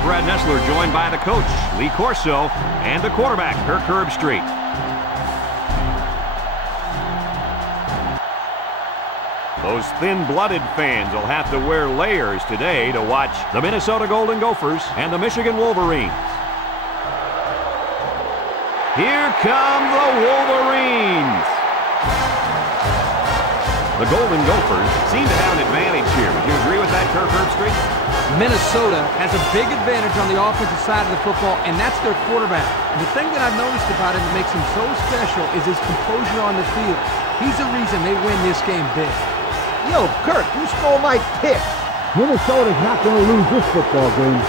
I'm Brad Nessler, joined by the coach, Lee Corso, and the quarterback, Kirk Herbstreit. Those thin-blooded fans will have to wear layers today to watch the Minnesota Golden Gophers and the Michigan Wolverines. Here come the Wolverines! The Golden Gophers seem to have an advantage here. Would you agree with that, Kirk Herbstreit? Minnesota has a big advantage on the offensive side of the football, and that's their quarterback. And the thing that I've noticed about him that makes him so special is his composure on the field. He's the reason they win this game big. Yo, Kirk, you stole my pick. Minnesota's not going to lose this football game.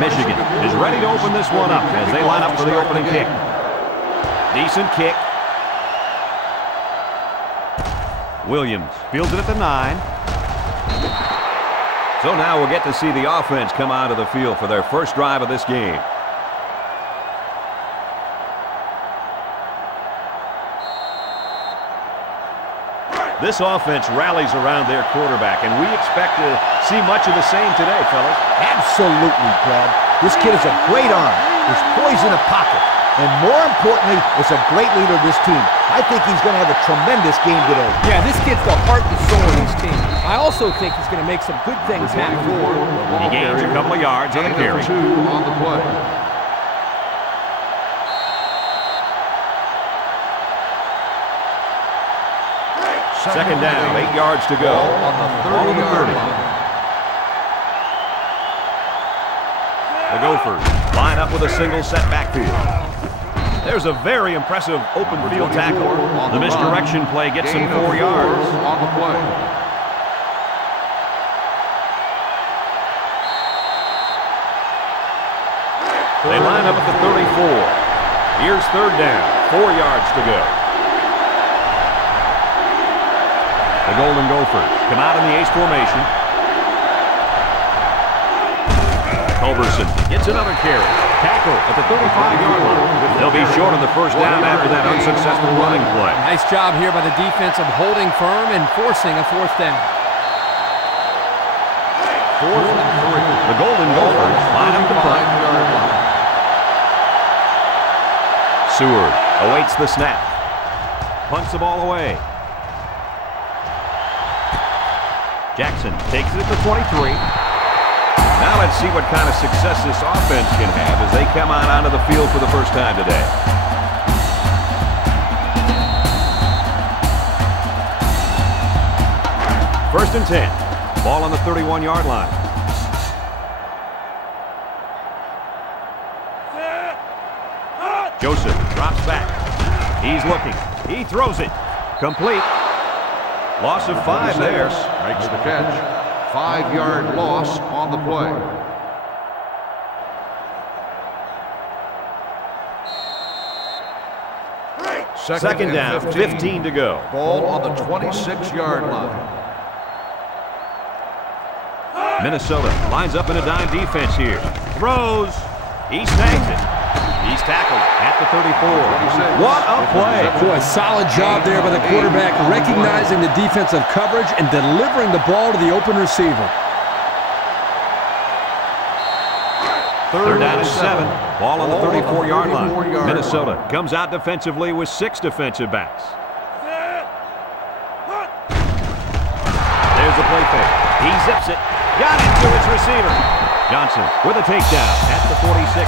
Michigan is ready to open this one up as they line up for the opening kick. Decent kick. Williams fields it at the 9. So now we'll get to see the offense come out of the field for their first drive of this game. This offense rallies around their quarterback, and we expect to see much of the same today, fellas. Absolutely, Brad. This kid is a great arm. There's poise in the pocket. And more importantly, is a great leader of this team. I think he's going to have a tremendous game today. Yeah, this kid's the heart and soul of this team. I also think he's going to make some good things happen. He gains a couple of yards on the carry. 2 on the play. Second down, 8 yards to go. On the 30-yard line. The Gophers line up with a single set backfield. There's a very impressive open field tackle. The misdirection play gets him 4 yards. On the play. They line up at the 34. Here's third down, 4 yards to go. The Golden Gophers come out in the ace formation. Culberson gets another carry. Tackle at the 35-yard line. They'll be short on the first down after that unsuccessful running play. Nice job here by the defense of holding firm and forcing a fourth down. 4th and 3. The Golden Gophers line up to punt. Seward awaits the snap. Punts the ball away. Jackson takes it at the 23. Now let's see what kind of success this offense can have as they come out onto the field for the first time today. First and 10. Ball on the 31-yard line. Joseph drops back. He's looking. He throws it. Complete. Loss of 5 there. Makes the catch. 5-yard loss on the play. Second down, 15 to go. Ball on the 26-yard line. Minnesota lines up in a dime defense here. Throws. He snags it. He's tackled at the 34. What a play. Boy, solid job there by the quarterback, recognizing the defensive coverage and delivering the ball to the open receiver. Third down and 7. Ball on the 34-yard line. Minnesota comes out defensively with 6 defensive backs. There's the play fake. He zips it. Got it to his receiver. Johnson with a takedown at the 46.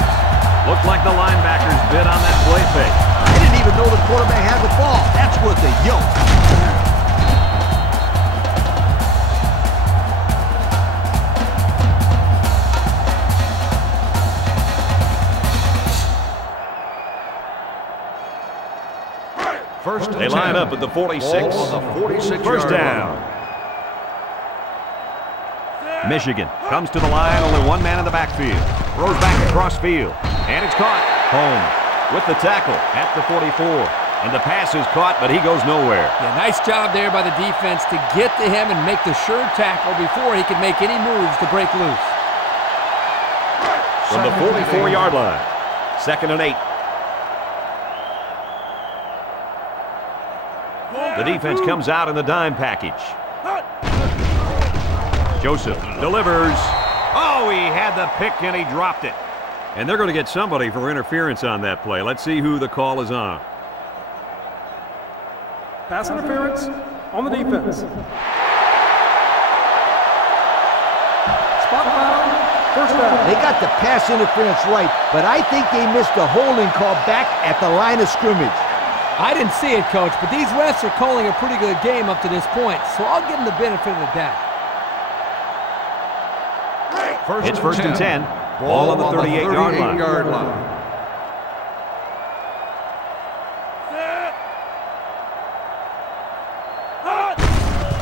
Looked like the linebackers bid on that play fake. I didn't even know the quarterback had the ball. That's worth a yoke. First They line up at the 46. Ball on the 46-yard First down. line. Michigan comes to the line, only one man in the backfield. Throws back across field, and it's caught. Home with the tackle at the 44. And the pass is caught, but he goes nowhere. Yeah, nice job there by the defense to get to him and make the sure tackle before he could make any moves to break loose. From the 44-yard line, 2nd and 8. The defense comes out in the dime package. Joseph delivers. Oh, he had the pick and he dropped it. And they're going to get somebody for interference on that play. Let's see who the call is on. Pass interference on the defense. Spot foul, first down. They got the pass interference right, but I think they missed a holding call back at the line of scrimmage. I didn't see it, Coach, but these refs are calling a pretty good game up to this point, so I'll give them the benefit of the doubt. It's 1st and 10. Ball on the 38-yard line.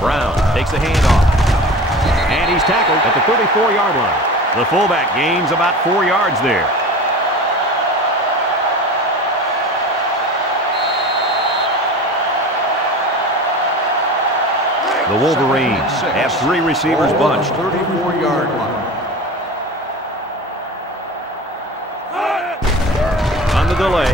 Brown takes a handoff. And he's tackled at the 34-yard line. The fullback gains about 4 yards there. The Wolverines have 3 receivers bunched. 34-yard line. On the delay.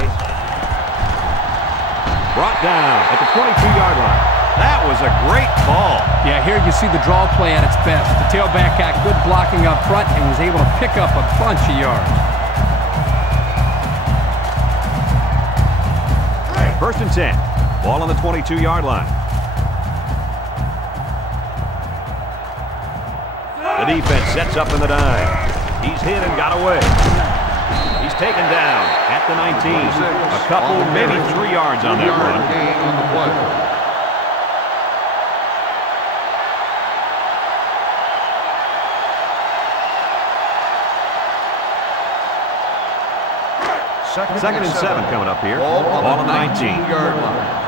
Brought down at the 22-yard line. That was a great ball. Yeah, here you see the draw play at its best. The tailback got good blocking up front and was able to pick up a bunch of yards. 1st and 10. Ball on the 22-yard line. The defense sets up in the dime. He's hit and got away. He's taken down at the 19. A couple, maybe 3 yards on that run. Gain on the play. Second and 7 coming up here. Ball on the 19-yard line.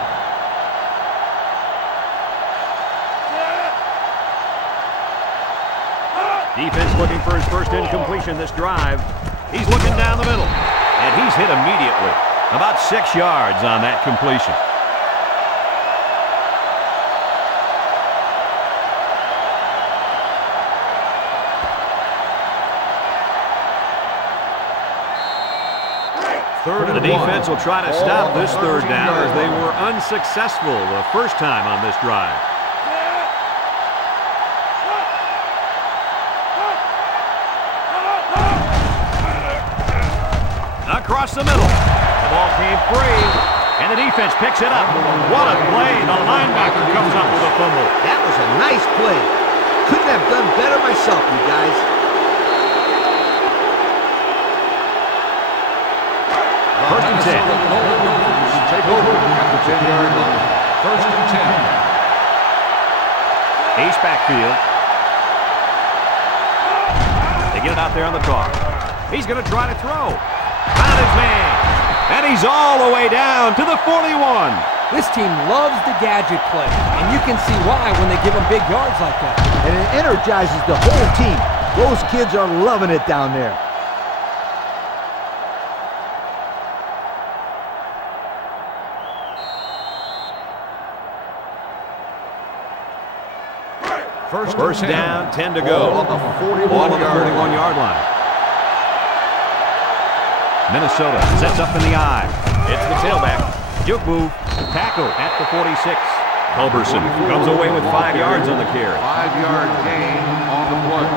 Defense looking for his first incompletion this drive. He's looking down the middle, and he's hit immediately. About 6 yards on that completion. The defense will try to stop this 3rd down as they were unsuccessful the first time on this drive. Across the middle. The ball came free, and the defense picks it up. What a play. The linebacker comes up with a fumble. That was a nice play. Couldn't have done better myself, you guys. First and 10. Take over at the 10-yard line. 1st and 10. Ace backfield. They get it out there on the talk. He's going to try to throw. Found his man. And he's all the way down to the 41. This team loves the gadget play, and you can see why when they give them big yards like that. And it energizes the whole team. Those kids are loving it down there. First down, 10 to go. Ball on the 41-yard line. Minnesota sets up in the eye. It's the tailback. Juke move. Tackle at the 46. Culberson comes away with 5 yards on the carry. 5-yard gain on the play.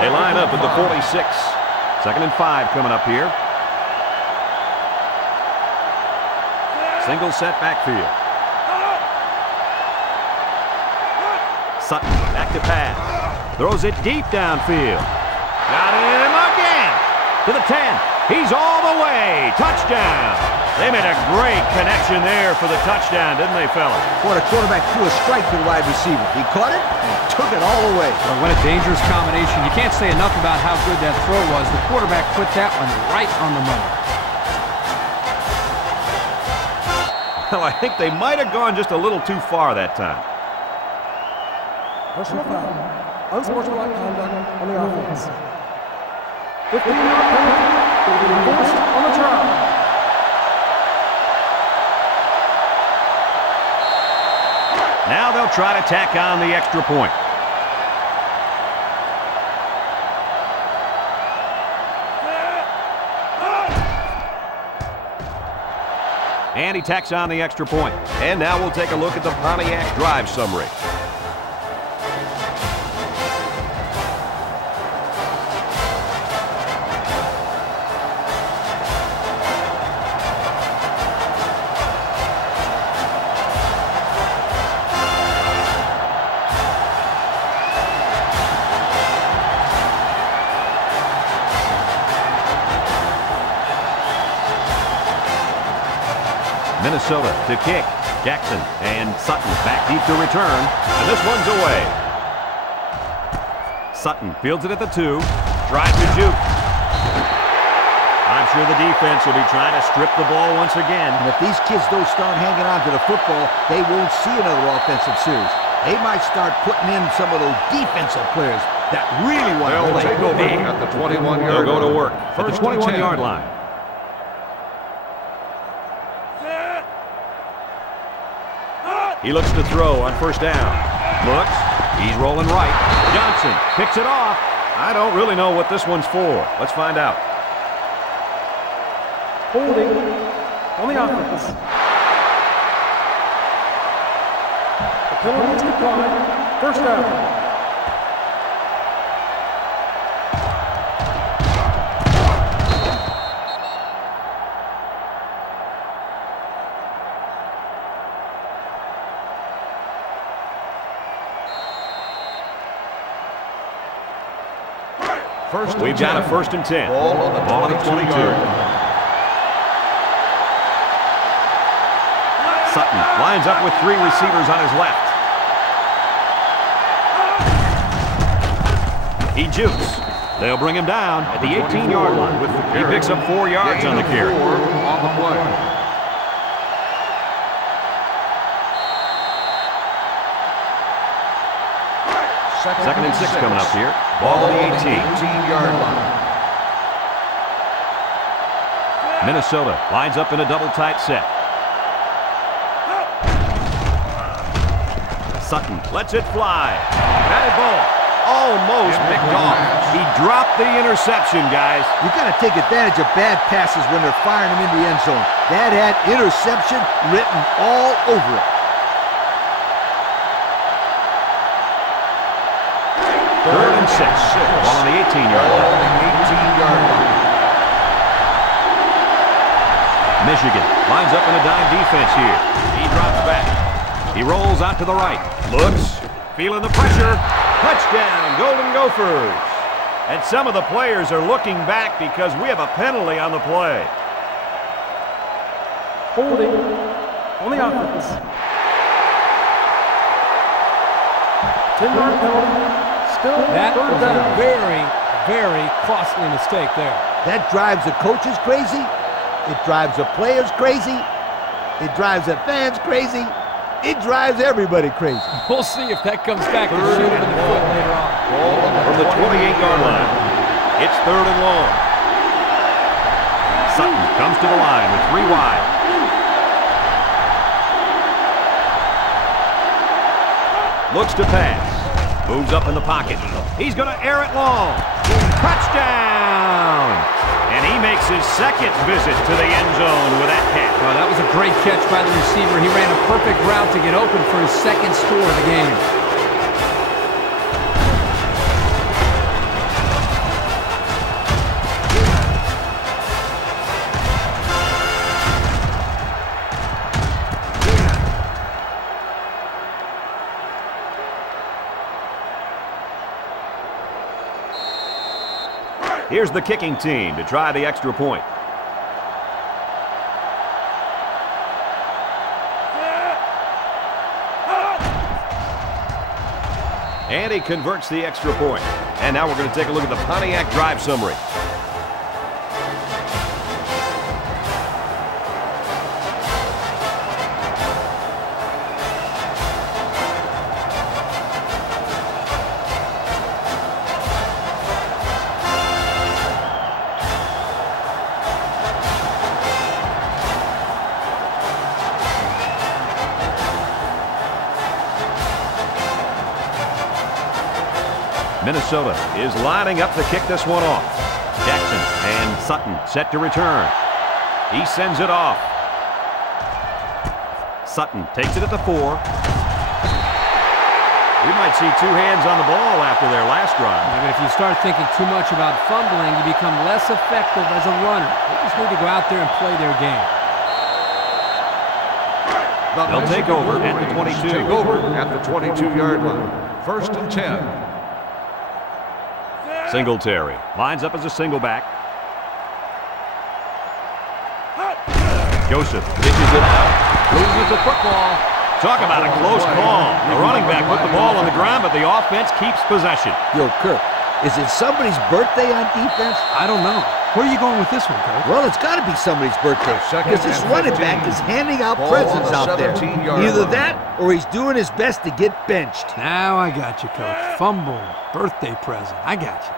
They line up at the 46. 2nd and 5 coming up here. Single set backfield. Sutton back to pass. Throws it deep downfield. Got him again. To the 10. He's all the way. Touchdown. They made a great connection there for the touchdown, didn't they, fellas? Boy, the quarterback threw a strike to the wide receiver. He caught it and took it all the way. Well, what a dangerous combination. You can't say enough about how good that throw was. The quarterback put that one right on the money. Well, I think they might have gone just a little too far that time. Personal foul. Unsportsmanlike conduct on the offense. 15-yard penalty will be enforced on the try. Now they'll try to tack on the extra point. And he tacks on the extra point. And now we'll take a look at the Pontiac drive summary. Minnesota to kick. Jackson and Sutton back deep to return. And this one's away. Sutton fields it at the 2. Tries to juke. I'm sure the defense will be trying to strip the ball once again. And if these kids don't start hanging on to the football, they won't see another offensive series. They might start putting in some of those defensive players that really want to play. Take over at the 21-yard line. They'll go to work at the 21-yard line. He looks to throw on first down. Looks. He's rolling right. Johnson picks it off. I don't really know what this one's for. Let's find out. Holding on the offense. The penalty is declined. First down. We've got a 1st and 10. Ball on the 22. Sutton lines up with 3 receivers on his left. He jukes. They'll bring him down at the 18-yard line. He picks up 4 yards on the carry. On the play. Second and 6 coming up here. Ball on the 18-yard line. Minnesota lines up in a double tight set. Sutton lets it fly. Batted ball. Almost picked off. He dropped the interception, guys. You got to take advantage of bad passes when they're firing them in the end zone. That had interception written all over it. Third and 6. Ball on the 18-yard line. Michigan lines up in a dime defense here. He drops back. He rolls out to the right. Looks. Feeling the pressure. Touchdown, Golden Gophers. And some of the players are looking back because we have a penalty on the play. Holding on the offense. 10-yard penalty. That was a very, very costly mistake there. That drives the coaches crazy. It drives the players crazy. It drives the fans crazy. It drives everybody crazy. We'll see if that comes back to shoot him in the foot later on. From the 28-yard line, it's 3rd and long. Sutton comes to the line with 3 wide. Looks to pass. Moves up in the pocket. He's going to air it long. Touchdown! And he makes his 2nd visit to the end zone with that catch. Well, that was a great catch by the receiver. He ran a perfect route to get open for his 2nd score of the game. Here's the kicking team to try the extra point. And he converts the extra point. And now we're going to take a look at the Pontiac drive summary. Minnesota is lining up to kick this one off. Jackson and Sutton set to return. He sends it off. Sutton takes it at the 4. We might see two hands on the ball after their last drive. Yeah, but if you start thinking too much about fumbling, you become less effective as a runner. They just need to go out there and play their game. They'll take over at the 22. Take over at the 22-yard line. 1st and 10. Singletary lines up as a single back. Joseph dishes it out. Loses the football. Talk about a close call. The running back put the ball on the ground, but the offense keeps possession. Yo, Kirk, is it somebody's birthday on defense? I don't know. Where are you going with this one, Coach? Well, it's got to be somebody's birthday, because this running back is handing out presents out there. Either that, or he's doing his best to get benched. Now I got you, Coach. Fumble, birthday present. I got you.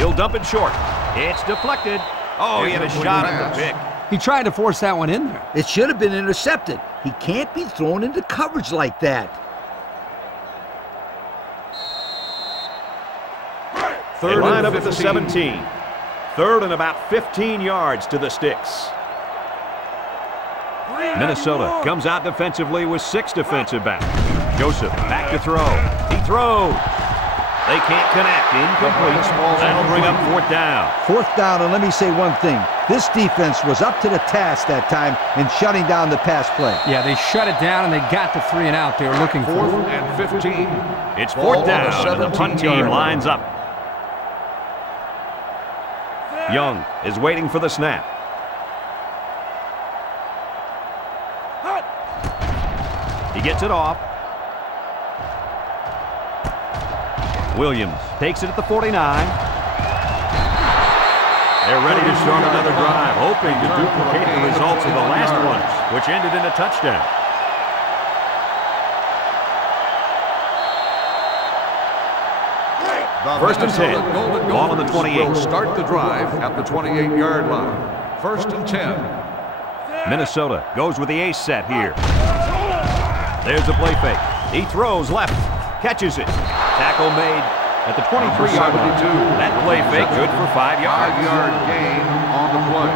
He'll dump it short. It's deflected. Oh, he had a shot at the pick. He tried to force that one in there. It should have been intercepted. He can't be thrown into coverage like that. They line up at the 17. 3rd and about 15 yards to the sticks. Minnesota comes out defensively with 6 defensive backs. Joseph back to throw. He throws. They can't connect. Incomplete. That'll bring up 4th down. 4th down, and let me say one thing. This defense was up to the task that time in shutting down the pass play. Yeah, they shut it down, and they got the 3 and out they were looking for. 4th and 15. It's 4th down, and the punt team lines up. Young is waiting for the snap. He gets it off. Williams takes it at the 49. They're ready to start another drive, hoping to duplicate the results of the last one, which ended in a touchdown. First and 10, ball on the 28. Will start the drive at the 28-yard line. 1st and 10. Minnesota goes with the ace set here. There's a play fake. He throws left, catches it. Tackle made at the 23-yard line. That play fake good for 5 yards. 5-yard gain on the play.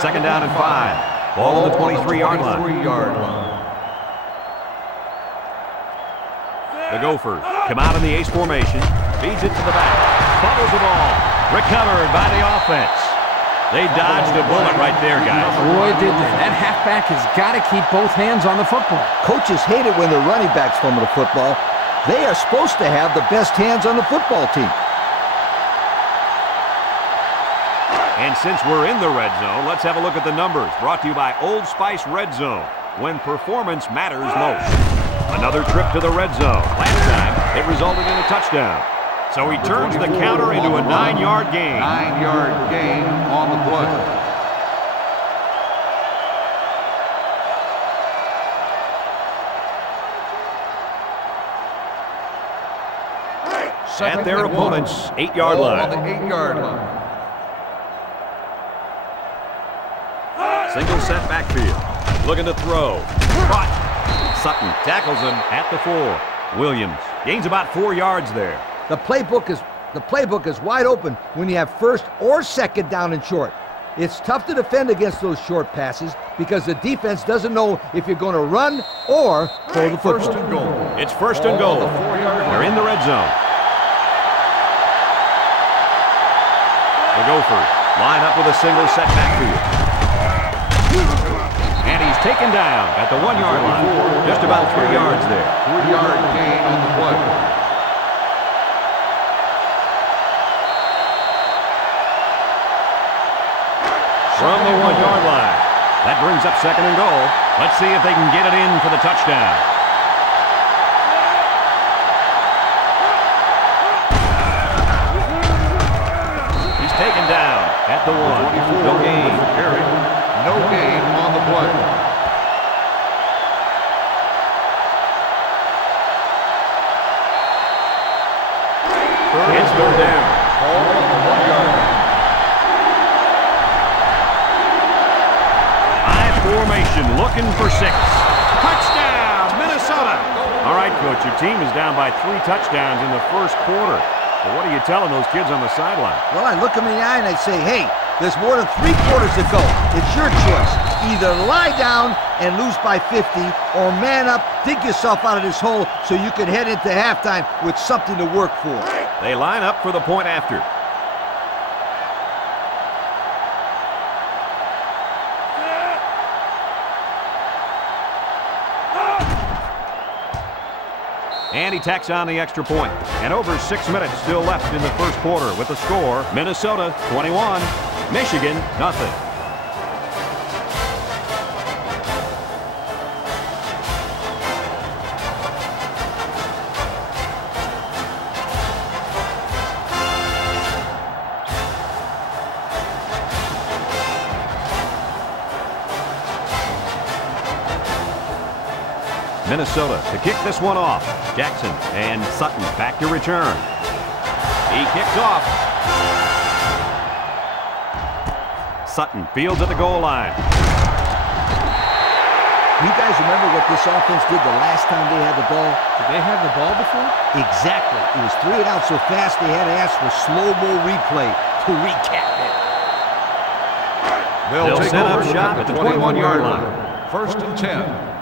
Second down and 5. Ball on the 23-yard line. The Gophers come out in the ace formation. Feeds it to the back. Fumbles the ball. Recovered by the offense. They dodged a bullet right there, guys. Boy, did they. That halfback has got to keep both hands on the football. Coaches hate it when the running backs fumble the football. They are supposed to have the best hands on the football team. And since we're in the red zone, let's have a look at the numbers. Brought to you by Old Spice Red Zone, when performance matters most. Another trip to the red zone. Last time, it resulted in a touchdown. So he turns the counter into a 9-yard gain. 9-yard gain on the play. At their opponent's 8-yard line. On the 8-yard line. Single set backfield. Looking to throw. Caught. Sutton tackles him at the 4. Williams gains about 4 yards there. The playbook is wide open when you have 1st or 2nd down and short. It's tough to defend against those short passes because the defense doesn't know if you're going to run or throw the football. 1st and goal. It's 1st and goal. They're in the red zone. The Gophers line up with a single set backfield. And he's taken down at the 1-yard line. Just about 3 yards there. 3-yard gain on the play. From the 1-yard line. That brings up 2nd and goal. Let's see if they can get it in for the touchdown. He's taken down at the 1. No gain. No gain on the play. It's 3rd down. Ball on the 1-yard line. formation, looking for 6. Touchdown, Minnesota! All right, Coach, your team is down by 3 touchdowns in the first quarter. So what are you telling those kids on the sideline? Well, I look them in the eye and I say, hey, there's more than 3 quarters to go. It's your choice. Either lie down and lose by 50, or man up, dig yourself out of this hole so you can head into halftime with something to work for. They line up for the point after. And he tacks on the extra point. And over 6 minutes still left in the first quarter with the score, Minnesota 21, Michigan nothing. Minnesota to kick this one off. Jackson and Sutton back to return. He kicks off. Sutton fields at the goal line. You guys remember what this offense did the last time they had the ball? Did they have the ball before? Exactly. It was 3 and out so fast they had to ask for slow-mo replay to recap it. They'll take set over up shop at the 21-yard line. First and 10.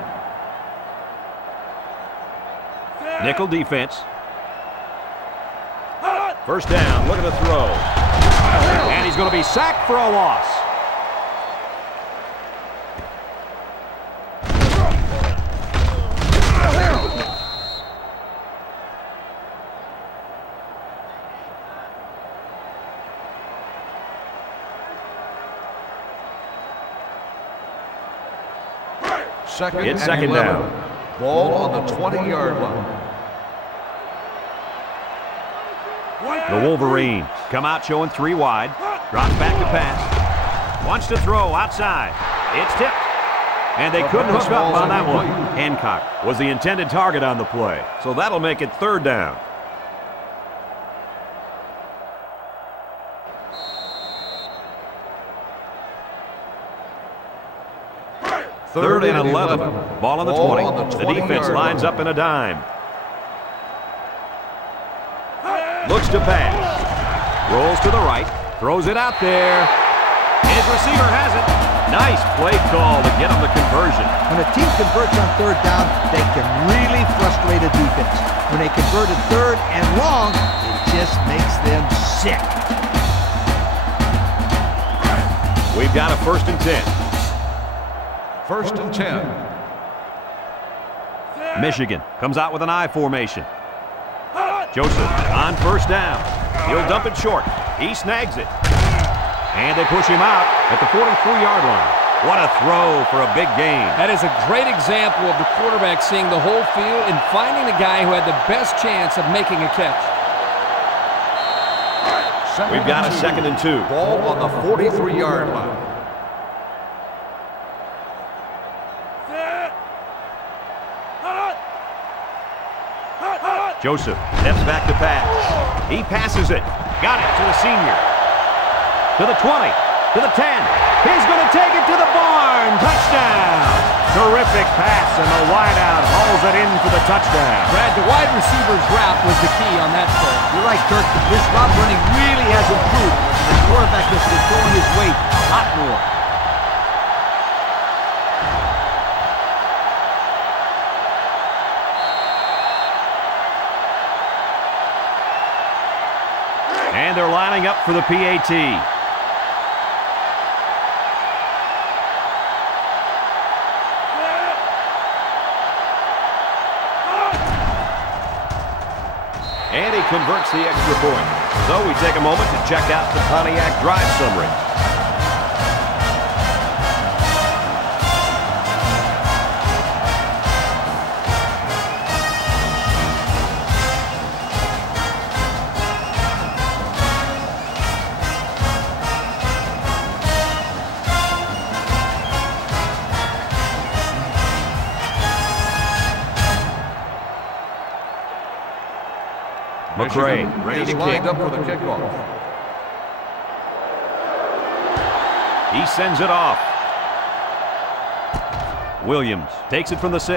Nickel defense. First down, look at the throw. And he's going to be sacked for a loss. It's second down. Ball on the 20-yard line. The Wolverines come out showing 3 wide. Drops back to pass. Wants to throw outside. It's tipped. And they couldn't hook up on that one. Hancock was the intended target on the play. So that'll make it third down. Third and 11. Ball on the 20. The defense lines up in a dime. Looks to pass. Rolls to the right. Throws it out there. His receiver has it. Nice play call to get him the conversion. When a team converts on third down, they can really frustrate a defense. When they convert it third and long, it just makes them sick. We've got a first and 10. First and 10. Michigan comes out with an I formation. Joseph on first down. He'll dump it short. He snags it. And they push him out at the 43-yard line. What a throw for a big gain. That is a great example of the quarterback seeing the whole field and finding the guy who had the best chance of making a catch. We've got a second and 2. Ball on the 43-yard line. Joseph steps back to pass. He passes it. Got it to the senior. To the 20. To the 10. He's going to take it to the barn. Touchdown. Terrific pass, and the wideout hauls it in for the touchdown. Brad, the wide receiver's route was the key on that play. You're right, Kirk. This route running really has improved. The quarterback has been throwing his weight a lot more. And they're lining up for the PAT. And he converts the extra point. So we take a moment to check out the Pontiac drive summary. McRae ready to kick. Lined up for the kickoff. He sends it off. Williams takes it from the 6.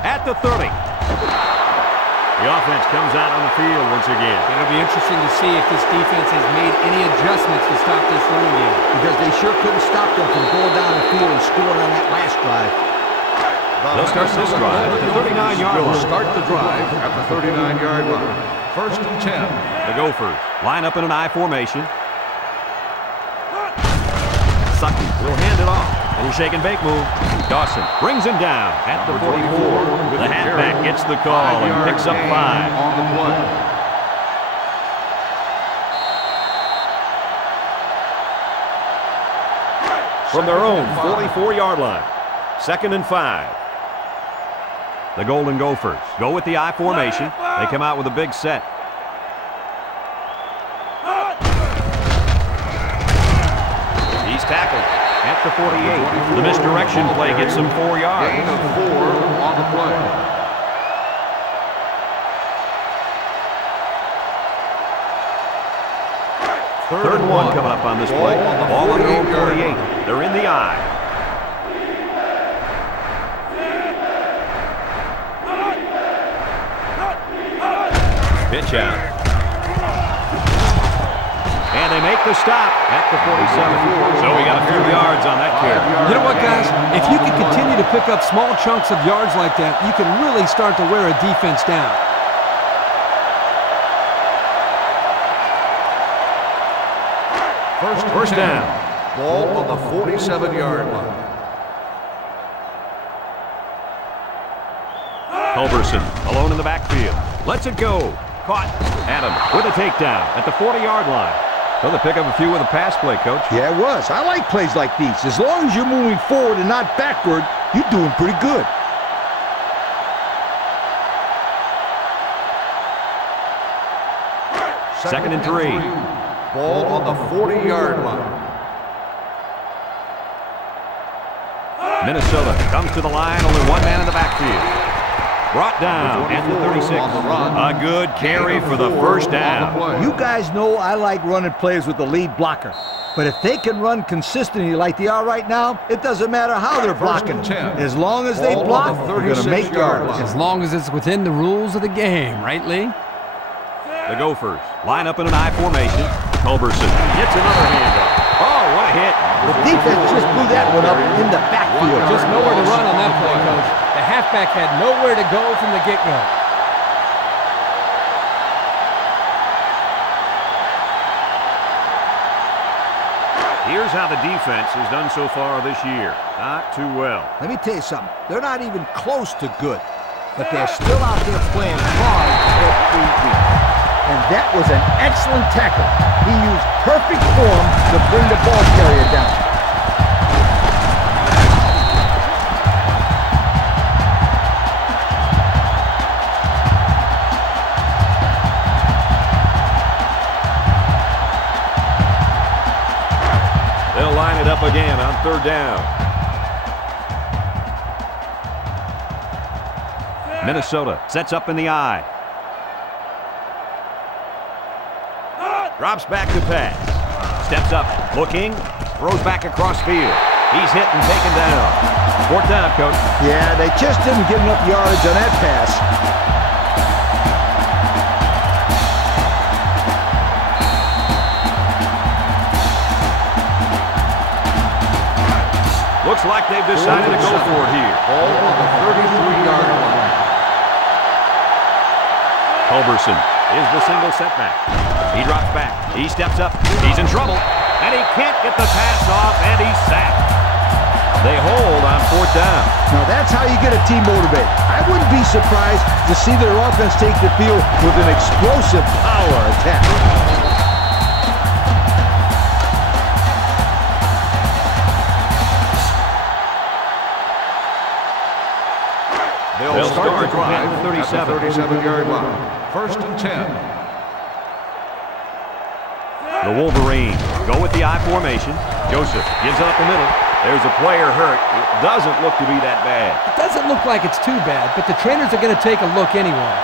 At the 30. The offense comes out on the field once again. It'll be interesting to see if this defense has made any adjustments to stop this running game. Because they sure couldn't stop them from going down the field and scoring on that last drive. They'll start this drive at the 39-yard line. Start the drive at the 39-yard line. First and 10. The Gophers line up in an I formation. Sutton will hand it off. Little shake and bake move. Dawson brings him down at the 44. The halfback gets the call and picks up 5. On the play. From their own 44-yard line. 2nd and 5. The Golden Gophers go with the I formation. They come out with a big set. He's tackled at the 48. The misdirection play gets him 4 yards. Gain of 4 on the play. Third and 1 coming up on this play. Ball on their own 48. They're in the I. Pitch out. And they make the stop at the 47. So we got a few yards on that carry. You know what, guys? If you can continue to pick up small chunks of yards like that, you can really start to wear a defense down. First down. Ball on the 47-yard line. Culberson alone in the backfield. Lets it go. Caught. Adams with a takedown at the 40-yard line. So they pick up a few with a pass play, Coach. Yeah, it was. I like plays like these. As long as you're moving forward and not backward, you're doing pretty good. Second and 3. Ball on the 40-yard line. Minnesota comes to the line. Only one man in the backfield. Brought down at the 36. A good carry for the first down. You guys know I like running plays with the lead blocker. But if they can run consistently like they are right now, it doesn't matter how they're blocking. As long as they block, they're going to make yards. As long as it's within the rules of the game, right, Lee? The Gophers line up in an I formation. Culberson gets another handoff. Oh, what a hit. The defense just blew that one up in the backfield. Just nowhere to run on that play, Coach. The halfback had nowhere to go from the get-go. Here's how the defense has done so far this year. Not too well. Let me tell you something. They're not even close to good. But they're still out there playing hard every week. And that was an excellent tackle. He used perfect form to bring the ball carrier down. They'll line it up again on third down. Minnesota sets up in the I. Drops back to pass. Steps up, looking, throws back across field. He's hit and taken down. Fourth down, Coach. Yeah, they just didn't give enough yardage on that pass. Looks like they've decided to go for it here. Ball on the 33-yard line. Culberson is the single setback. He drops back. He steps up. He's in trouble. And he can't get the pass off, and he's sacked. They hold on fourth down. Now that's how you get a team motivated. I wouldn't be surprised to see their offense take the field with an explosive power attack. They'll start the drive at the 37-yard line. First and 10. The Wolverines go with the I formation. Joseph gives it up the middle. There's a player hurt. It doesn't look to be that bad. It doesn't look like it's too bad, but the trainers are going to take a look anyway.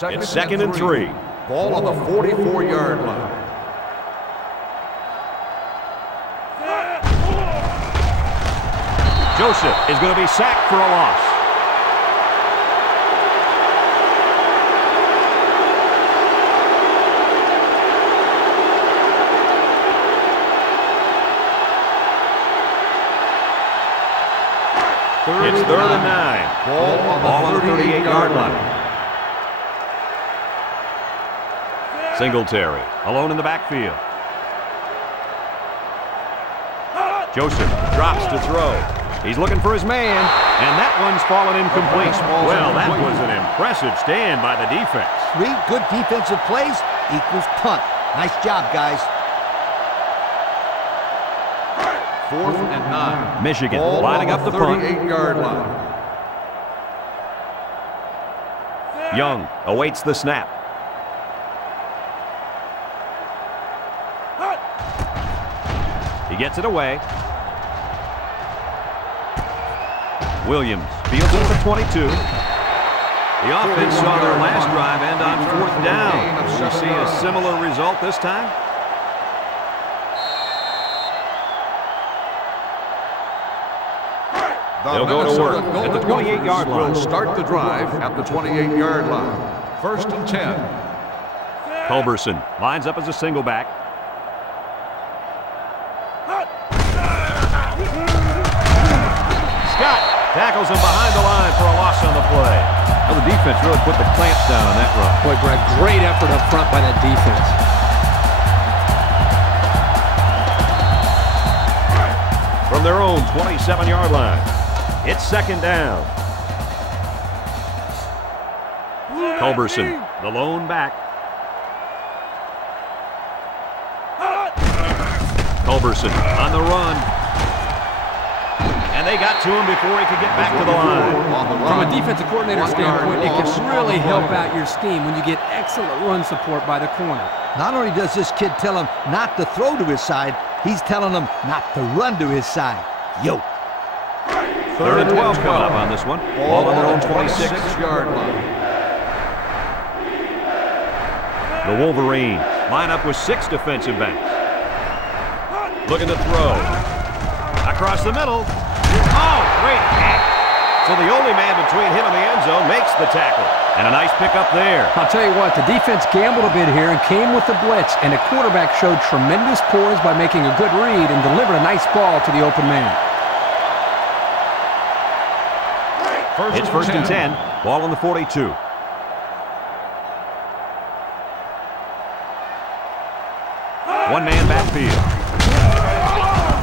It's second and 3. Ball on the 44-yard line. Joseph is going to be sacked for a loss. It's third and 9. Ball on the 38-yard line. Singletary alone in the backfield. Joseph drops to throw. He's looking for his man, and that one's fallen incomplete. Well, that was an impressive stand by the defense. 3 good defensive plays equals punt. Nice job, guys. 4th and 9. Michigan Ball lining on up the punt. 38-yard line. Young awaits the snap. He gets it away. Williams fields it at the 22. The offense saw their last drive end on 4th down. Will we see a similar result this time? They'll go to work at the 28-yard line. Will start the drive at the 28-yard line. 1st and 10. Culberson lines up as a single back. Scott tackles him behind the line for a loss on the play. Well, the defense really put the clamps down on that run. Boy, Brad, great effort up front by that defense. From their own 27-yard line, it's second down. Culberson, the lone back. Culberson on the run. And they got to him before he could get back to the line. From a defensive coordinator standpoint, it can really help out your scheme when you get excellent run support by the corner. Not only does this kid tell him not to throw to his side, he's telling him not to run to his side. Yo. 3rd and 12 coming up on this one. Ball on their own 26-yard line. The Wolverines line up with 6 defensive backs. Looking to throw. Across the middle. Oh, great catch. So the only man between him and the end zone makes the tackle. And a nice pickup there. I'll tell you what, the defense gambled a bit here and came with the blitz, and the quarterback showed tremendous poise by making a good read and delivered a nice ball to the open man. It's 1st and 10. Ball on the 42. One-man backfield.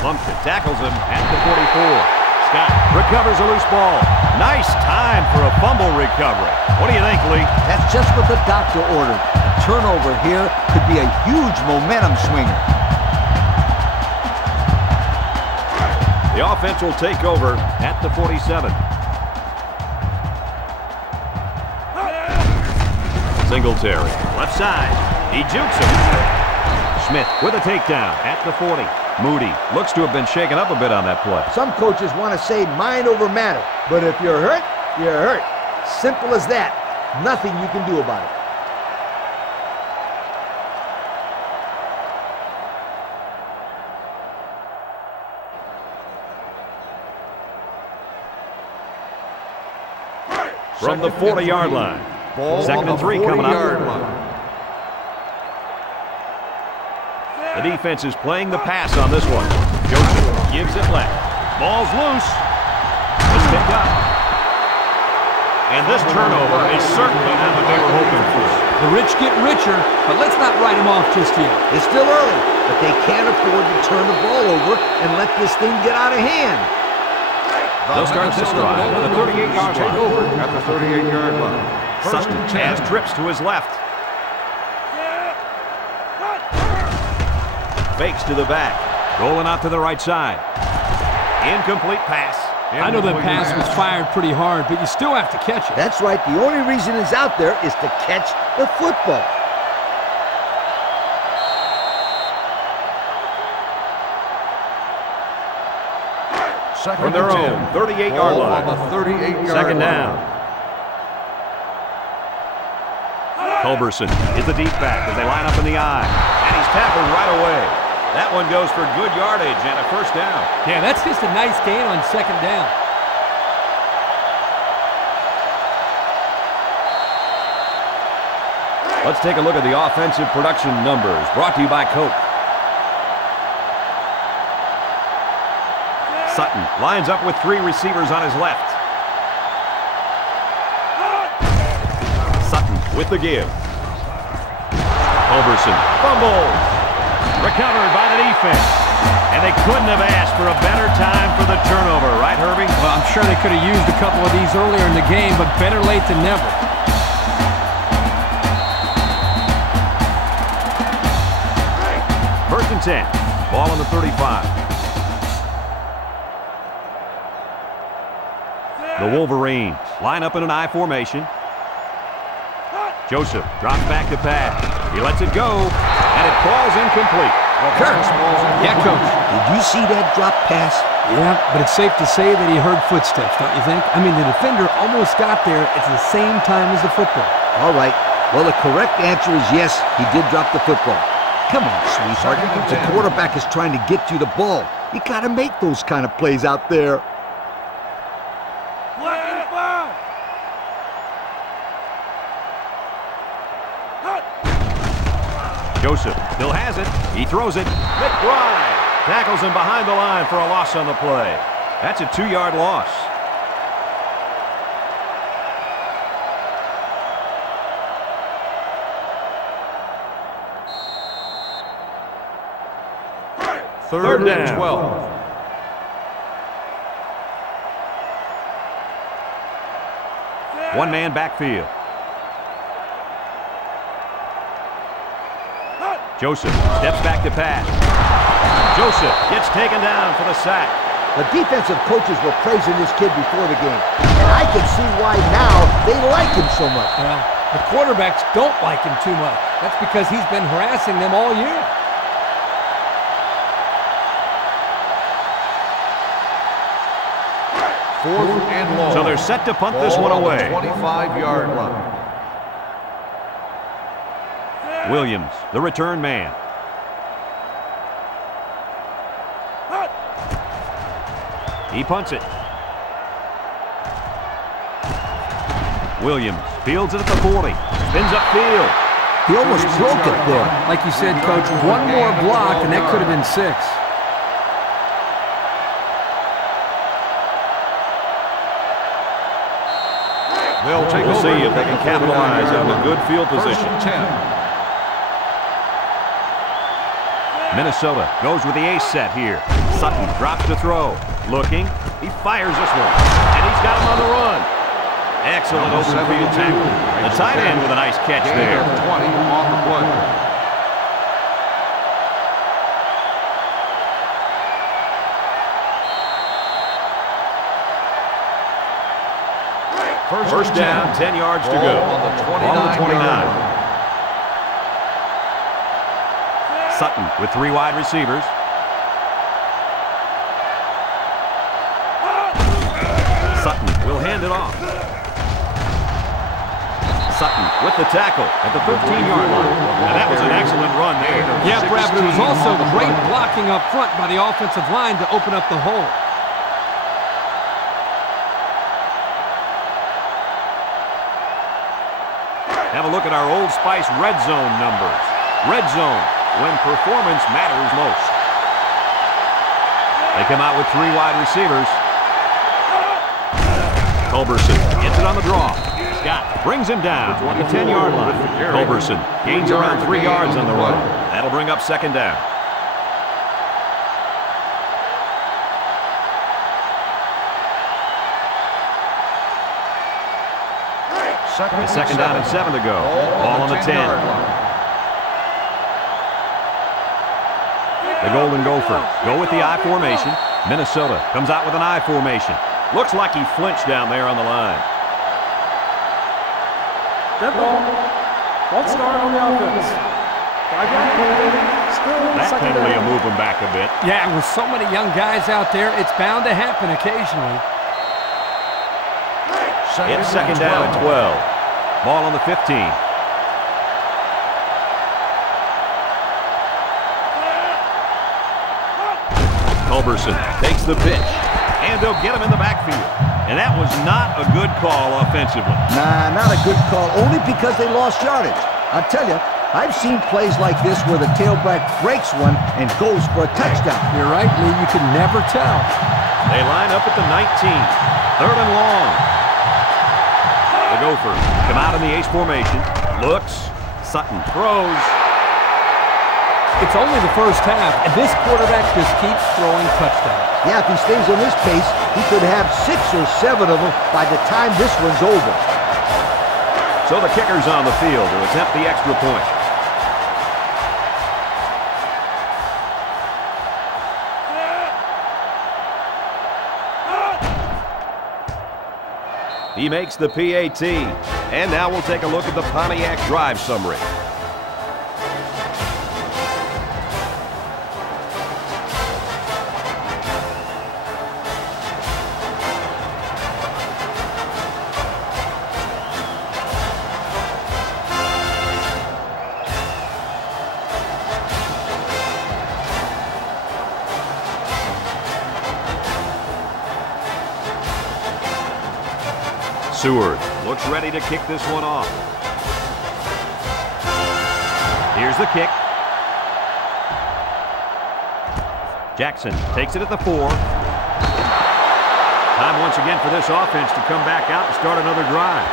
Lumpkin tackles him at the 44. Scott recovers a loose ball. Nice time for a fumble recovery. What do you think, Lee? That's just what the doctor ordered. A turnover here could be a huge momentum swinger. The offense will take over at the 47. Singletary, left side. He jukes him. Smith with a takedown at the 40. Moody looks to have been shaken up a bit on that play. Some coaches want to say mind over matter, but if you're hurt, you're hurt. Simple as that. Nothing you can do about it. From the 40-yard line. Second and 3 coming up. The defense is playing the pass on this one. Joseph gives it left. Ball's loose. It's picked up. And this turnover is certainly not what they were hoping for. The rich get richer, but let's not write them off just yet. It's still early, but they can't afford to turn the ball over and let this thing get out of hand. They'll start this drive at the 38-yard line. Over at the 38-yard line. Sutton has trips to his left. Fakes to the back. Rolling out to the right side. Incomplete pass. I know that pass was fired pretty hard, but you still have to catch it. That's right. The only reason he's out there is to catch the football. From their own 38-yard line. On the 38-yard line. Second down. Culberson is the deep back as they line up in the I. And he's tackled right away. That one goes for good yardage and a first down. Yeah, that's just a nice gain on second down. Let's take a look at the offensive production numbers brought to you by Coke. Sutton lines up with 3 receivers on his left. Sutton with the give. Culberson fumbles. Recovered by the defense. And they couldn't have asked for a better time for the turnover, right, Herbie? Well, I'm sure they could have used a couple of these earlier in the game, but better late than never. First and 10. Ball on the 35. The Wolverines line up in an I formation. Joseph drops back to pass. He lets it go, and it falls incomplete. Yeah, Coach. Did you see that drop pass? Yeah, but it's safe to say that he heard footsteps, don't you think? I mean, the defender almost got there at the same time as the football. All right. Well, the correct answer is yes, he did drop the football. Come on, sweetheart. The quarterback is trying to get you the ball. You got to make those kind of plays out there. Joseph still has it. He throws it. McBride tackles him behind the line for a loss on the play. That's a 2-yard loss. Third down. 12. One-man backfield. Joseph steps back to pass. Joseph gets taken down for the sack. The defensive coaches were praising this kid before the game, and I can see why now they like him so much. Well, the quarterbacks don't like him too much. That's because he's been harassing them all year. Fourth and long. So they're set to punt this one away. 25-yard line. Williams, the return man. He punts it. Williams fields it at the 40. Spins upfield. He almost broke it there. Like you said, Coach, one more block and that could have been 6. They'll take We'll see if they can capitalize on the good field position. 10. Minnesota goes with the ace set here. Sutton drops to throw. Looking. He fires this one. And he's got him on the run. Excellent open field tackle. The tight end with a nice catch there. 20 on the play. First down, 10 yards to go. On the 29. Sutton with 3 wide receivers. Sutton will hand it off. Sutton with the tackle at the 13-yard line. And that was an excellent run there. Yeah, Brad, but it was also great blocking up front by the offensive line to open up the hole. Have a look at our Old Spice red zone numbers. Red zone, when performance matters most. They come out with 3 wide receivers. Culberson gets it on the draw. Scott brings him down at the 10-yard line. Culberson gains around 3 yards on the run. That'll bring up second down. Second down and 7 to go. Ball on the 10. The Golden Gophers go with the I formation. Minnesota comes out with an I formation. Looks like he flinched down there on the line. Dead ball. Let's start on the offense. 5-yard penalty. Still That second penalty down. will move him back a bit. Yeah, with so many young guys out there, it's bound to happen occasionally. It's second down and 12. Ball on the 15. Culberson takes the pitch, and they'll get him in the backfield. And that was not a good call offensively. Nah, not a good call, only because they lost yardage. I'll tell you, I've seen plays like this where the tailback breaks one and goes for a touchdown. You're right, Lee. You can never tell. They line up at the 19. 3rd and long. The Gophers come out in the ace formation. Looks. Sutton throws. It's only the first half, and this quarterback just keeps throwing touchdowns. Yeah, if he stays on this pace, he could have 6 or 7 of them by the time this one's over. So the kicker's on the field to attempt the extra point. He makes the PAT. And now we'll take a look at the Pontiac drive summary. Seward looks ready to kick this one off. Here's the kick. Jackson takes it at the 4. Time once again for this offense to come back out and start another drive.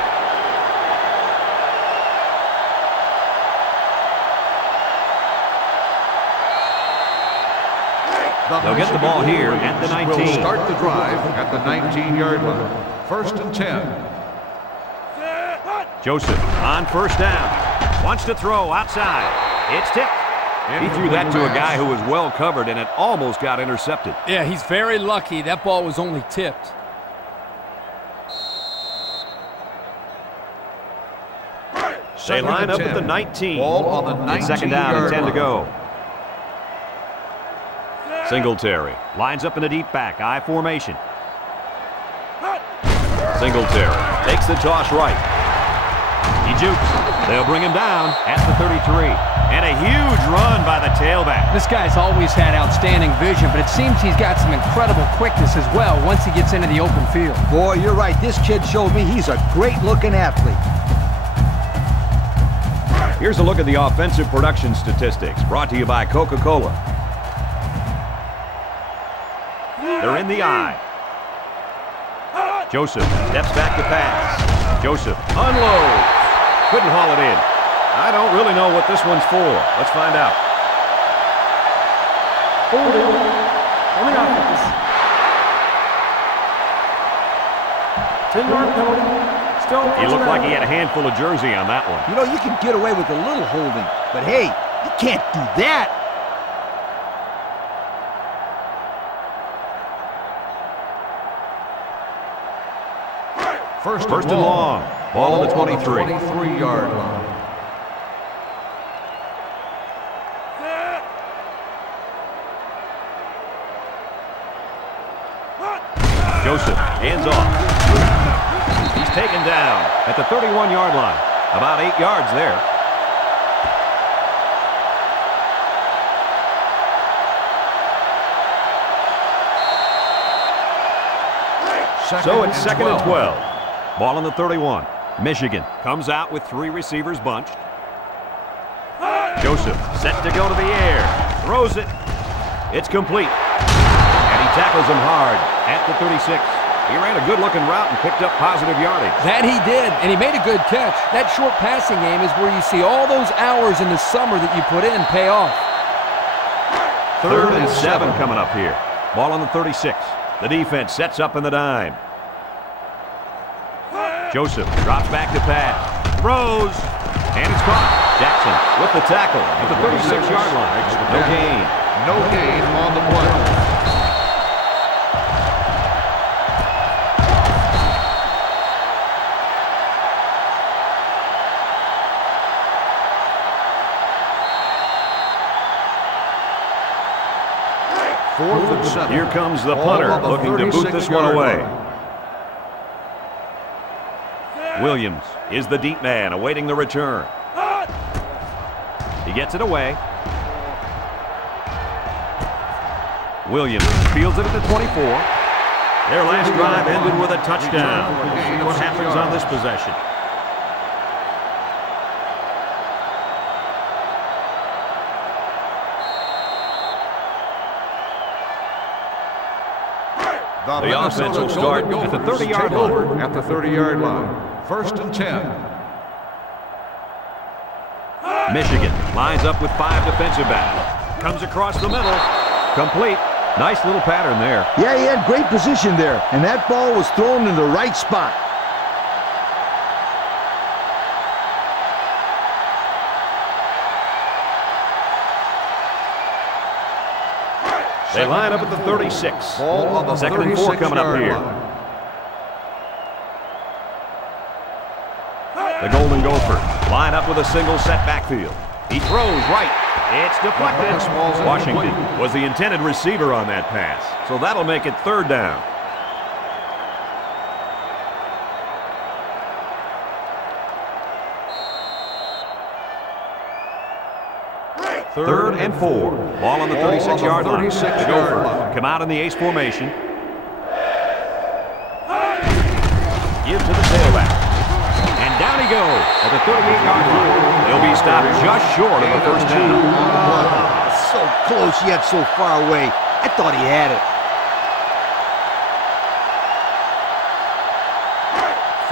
They'll get the ball here at the 19. Will start the drive at the 19-yard line. 1st and 10. Joseph on 1st down. Wants to throw outside. It's tipped. He threw that to a guy who was well covered, and it almost got intercepted. Yeah, he's very lucky. That ball was only tipped. They line up at the 19. Ball on the 19. It's 2nd down and 10 to go. Singletary lines up in a deep back, I formation. Singletary takes the toss right. He jukes. They'll bring him down at the 33. And a huge run by the tailback. This guy's always had outstanding vision, but it seems he's got some incredible quickness as well once he gets into the open field. Boy, you're right. This kid showed me he's a great-looking athlete. Here's a look at the offensive production statistics brought to you by Coca-Cola. They're in the eye. Joseph steps back to pass. Joseph unloads. Couldn't haul it in. I don't really know what this one's for. Let's find out. Holding on the offense. 10-yard penalty. Still He looked like he had a handful of jersey on that one. You know, you can get away with a little holding, but hey, you can't do that. First and long. Ball on the 23. 23-yard line. Joseph hands off. He's taken down at the 31-yard line. About 8 yards there. So it's 2nd and 12. Ball on the 31. Michigan comes out with 3 receivers bunched. Joseph set to go to the air. Throws it. It's complete. And he tackles him hard at the 36. He ran a good-looking route and picked up positive yardage. That he did, and he made a good catch. That short passing game is where you see all those hours in the summer that you put in pay off. 3rd and 7 coming up here. Ball on the 36. The defense sets up in the dime. Joseph drops back to pass. Throws. And it's caught. Jackson with the tackle at the 36-yard line. No gain. No gain on the play. Fourth and 7. Here comes the punter looking to boot this one away. Williams is the deep man awaiting the return. He gets it away. Williams fields it at the 24. Their last drive ended with a touchdown. We'll see what happens on this possession. The offense will start at the 30-yard line. At the 30-yard line. 1st and 10. Michigan lines up with 5 defensive backs. Comes across the middle. Complete. Nice little pattern there. Yeah, he had great position there, and that ball was thrown in the right spot. They line up at the 36. Ball on the 2nd and 4 coming up here. The Golden Gophers line up with a single set backfield. He throws right. It's deflected. Washington was the intended receiver on that pass, so that'll make it 3rd down. Third and 4. Ball on the 36-yard line. The Gophers come out in the ace formation. Give to the tailback. And down he goes at the 38-yard line. He'll be stopped just short of the 1st down. So close yet so far away. I thought he had it.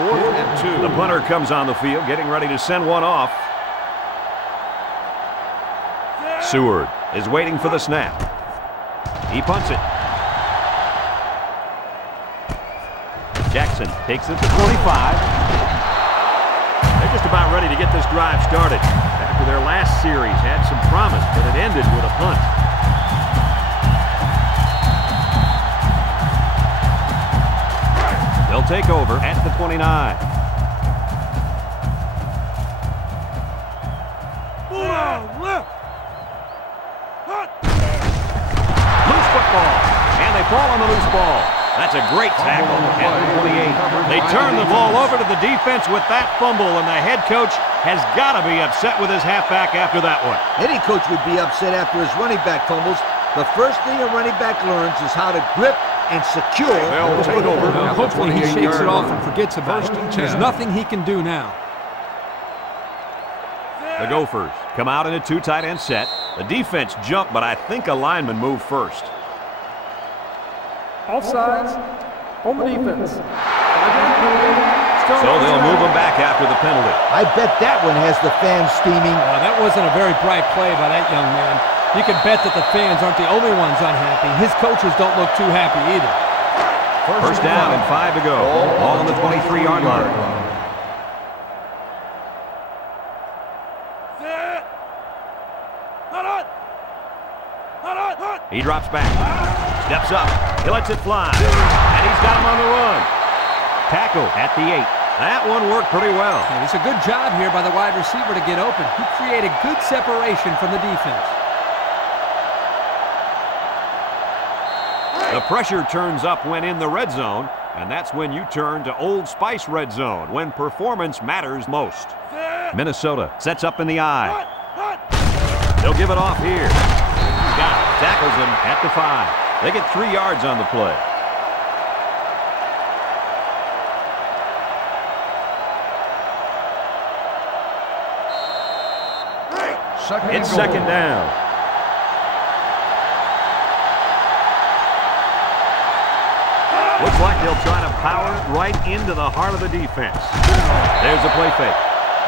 4th and 2. The punter comes on the field, getting ready to send one off. Seward is waiting for the snap. He punts it. Jackson takes it to 25. They're just about ready to get this drive started. After their last series had some promise, but it ended with a punt. They'll take over at the 29. Loose football, and they fall on the loose ball. That's a great tackle at the 28. They turn the ball over to the defense with that fumble, and the head coach has got to be upset with his halfback after that one. Any coach would be upset after his running back fumbles. The first thing a running back learns is how to grip and secure. They'll take over. Hopefully he shakes it off and forgets about it. There's nothing he can do now. The Gophers come out in a 2 tight end set. The defense jumped, but I think a lineman moved first. Offsides on the defense. So they'll move him back after the penalty. I bet that one has the fans steaming. That wasn't a very bright play by that young man. You can bet that the fans aren't the only ones unhappy. His coaches don't look too happy either. First down and 5 to go. Ball on the 23-yard line. He drops back. Steps up. He lets it fly. And he's got him on the run. Tackle at the 8. That one worked pretty well. It's a good job here by the wide receiver to get open. He created good separation from the defense. The pressure turns up when in the red zone, and that's when you turn to Old Spice red zone, when performance matters most. Minnesota sets up in the eye. They'll give it off here. Scott tackles him at the 5. They get 3 yards on the play. It's 2nd down. Looks like they'll try to power it right into the heart of the defense. There's a play fake.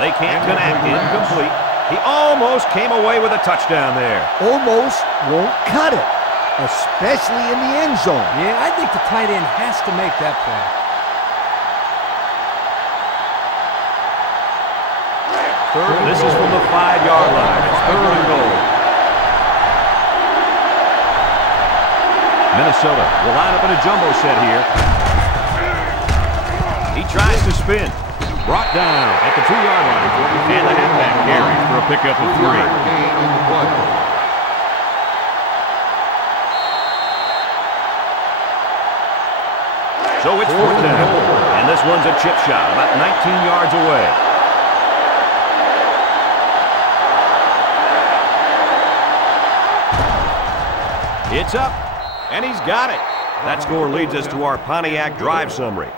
They can't connect. Incomplete. He almost came away with a touchdown there. Almost won't cut it, especially in the end zone. Yeah, I think the tight end has to make that play. This is from the 5-yard line. It's 3rd and goal. Minnesota will line up in a jumbo set here. He tries to spin. Brought down at the 2-yard line. And the halfback carries for a pickup of 3. So it's 4th down. And this one's a chip shot about 19 yards away. It's up. And he's got it. That score leads us to our Pontiac drive summary.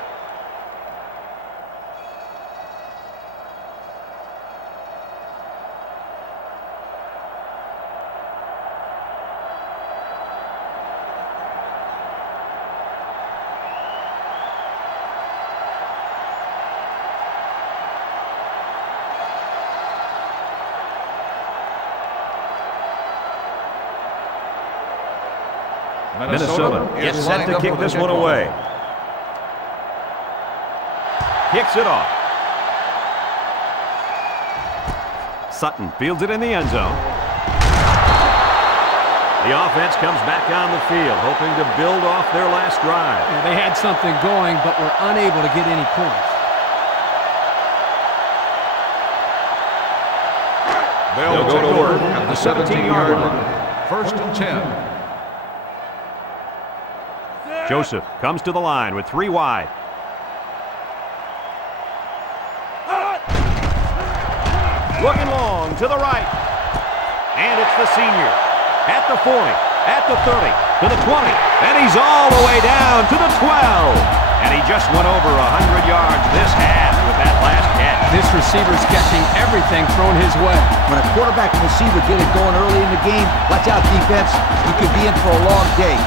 Minnesota gets set to kick this one away. Kicks it off. Sutton fields it in the end zone. The offense comes back on the field, hoping to build off their last drive. Yeah, they had something going, but were unable to get any points. They'll go to work at the 17-yard line. First and 10. Joseph comes to the line with 3 wide. Looking long to the right. And it's the senior. At the 40, at the 30, to the 20. And he's all the way down to the 12. And he just went over 100 yards this half with that last catch. This receiver's catching everything thrown his way. When a quarterback and receiver get it going early in the game, watch out, defense. You could be in for a long day.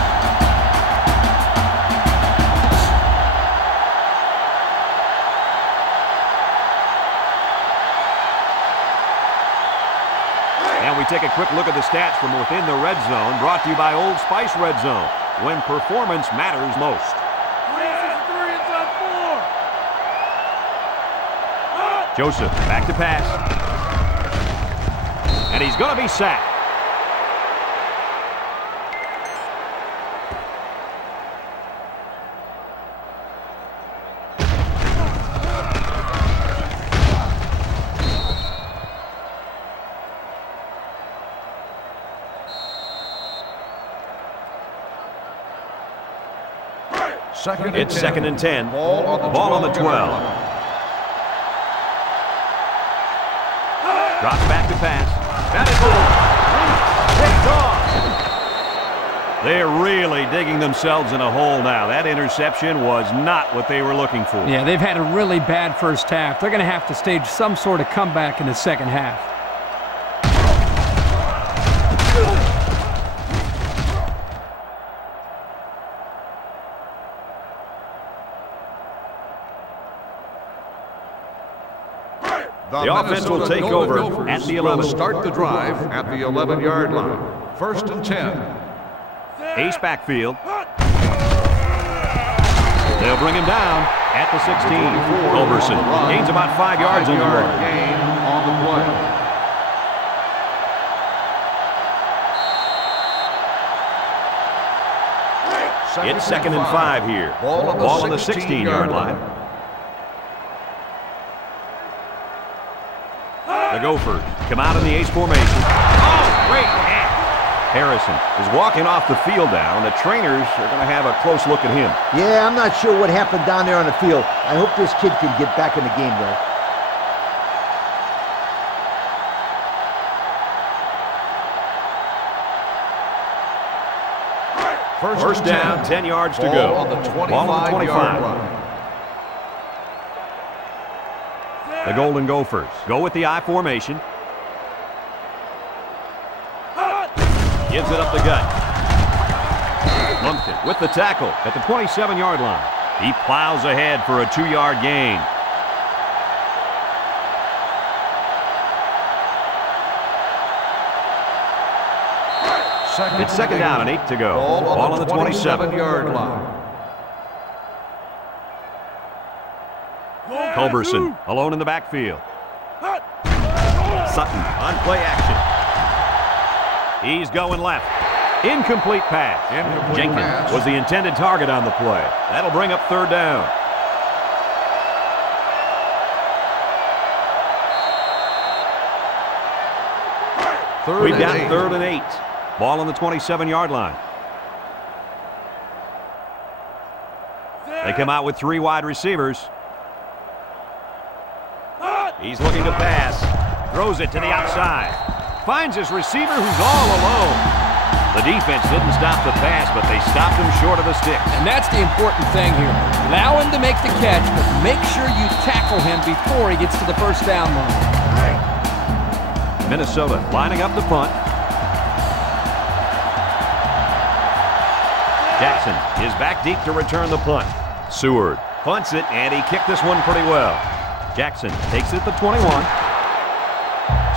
We take a quick look at the stats from within the red zone, brought to you by Old Spice Red Zone, when performance matters most. 3-3 inside 4. Joseph back to pass. And he's going to be sacked. It's second and 10. Ball on the 12. Drops back to pass. That is off. They're really digging themselves in a hole now. That interception was not what they were looking for. Yeah, they've had a really bad first half. They're going to have to stage some sort of comeback in the second half. The offense will take over at the 11. Start the drive at the 11-yard line. First and 10. Ace backfield. They'll bring him down at the 16. Culberson gains about 5 yards on the run. Gain on the play. It's second and 5 here. Ball on the 16-yard line. The Gophers come out in the ace formation. Oh, great catch. Harrison is walking off the field now, and the trainers are going to have a close look at him. Yeah, I'm not sure what happened down there on the field. I hope this kid can get back in the game, though. First down, 10 yards to go. Ball on the 25. line. The Golden Gophers go with the I formation. Gives it up the gut. Lumpkin with the tackle at the 27-yard line. He plows ahead for a 2-yard gain. It's second down and 8 to go. Ball on the 27-yard line. Culberson alone in the backfield. Sutton on play action. He's going left. Incomplete pass. Jenkins was the intended target on the play. That'll bring up third down. We've got third and 8. Ball on the 27-yard line. They come out with 3 wide receivers. He's looking to pass. Throws it to the outside. Finds his receiver who's all alone. The defense didn't stop the pass, but they stopped him short of the sticks. And that's the important thing here. Allow him to make the catch, but make sure you tackle him before he gets to the first down line. Minnesota lining up the punt. Jackson is back deep to return the punt. Seward punts it, and he kicked this one pretty well. Jackson takes it at the 21.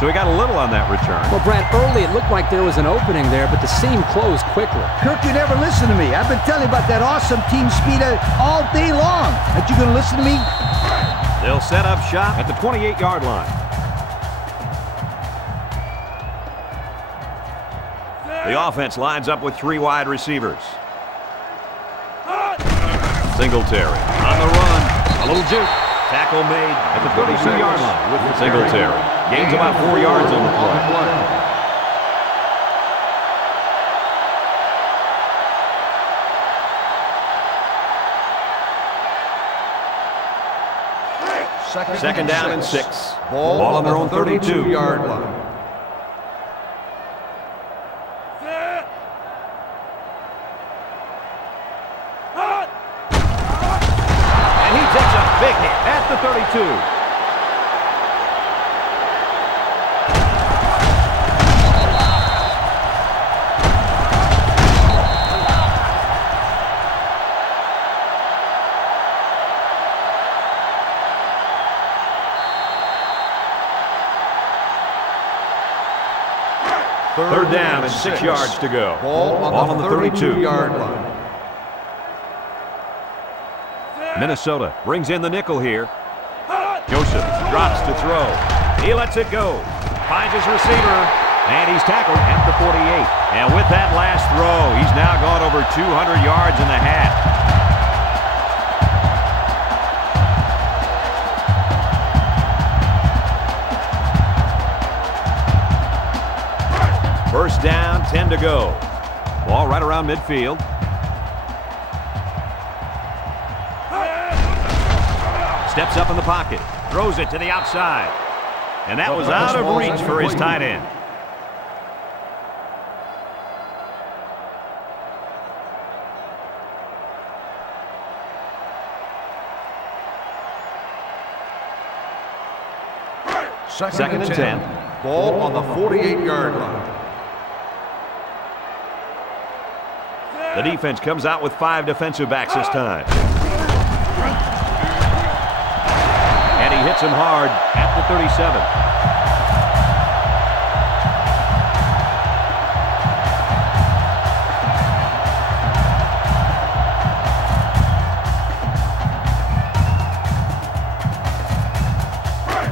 So he got a little on that return. Well, Brad, early it looked like there was an opening there, but the seam closed quickly. Kirk, you never listen to me. I've been telling you about that awesome team speed all day long. Aren't you going to listen to me? They'll set up shop at the 28-yard line. The offense lines up with 3 wide receivers. Singletary on the run. A little juke. Tackle made at the 32-yard line with Singletary. Gains about 4 yards on the play. Second down and 6. Ball on their own 32-yard line. And he takes a big hit at the 32. Third down and 6 yards to go. Ball on the 32-yard line. Minnesota brings in the nickel here. Joseph drops to throw. He lets it go. Finds his receiver. And he's tackled at the 48. And with that last throw, he's now gone over 200 yards in the half. First down, 10 to go. Ball right around midfield. Steps up in the pocket. Throws it to the outside. And that was out of reach for his tight end. Second and 10. Ball on the 48-yard line. The defense comes out with 5 defensive backs this time. And he hits him hard at the 37.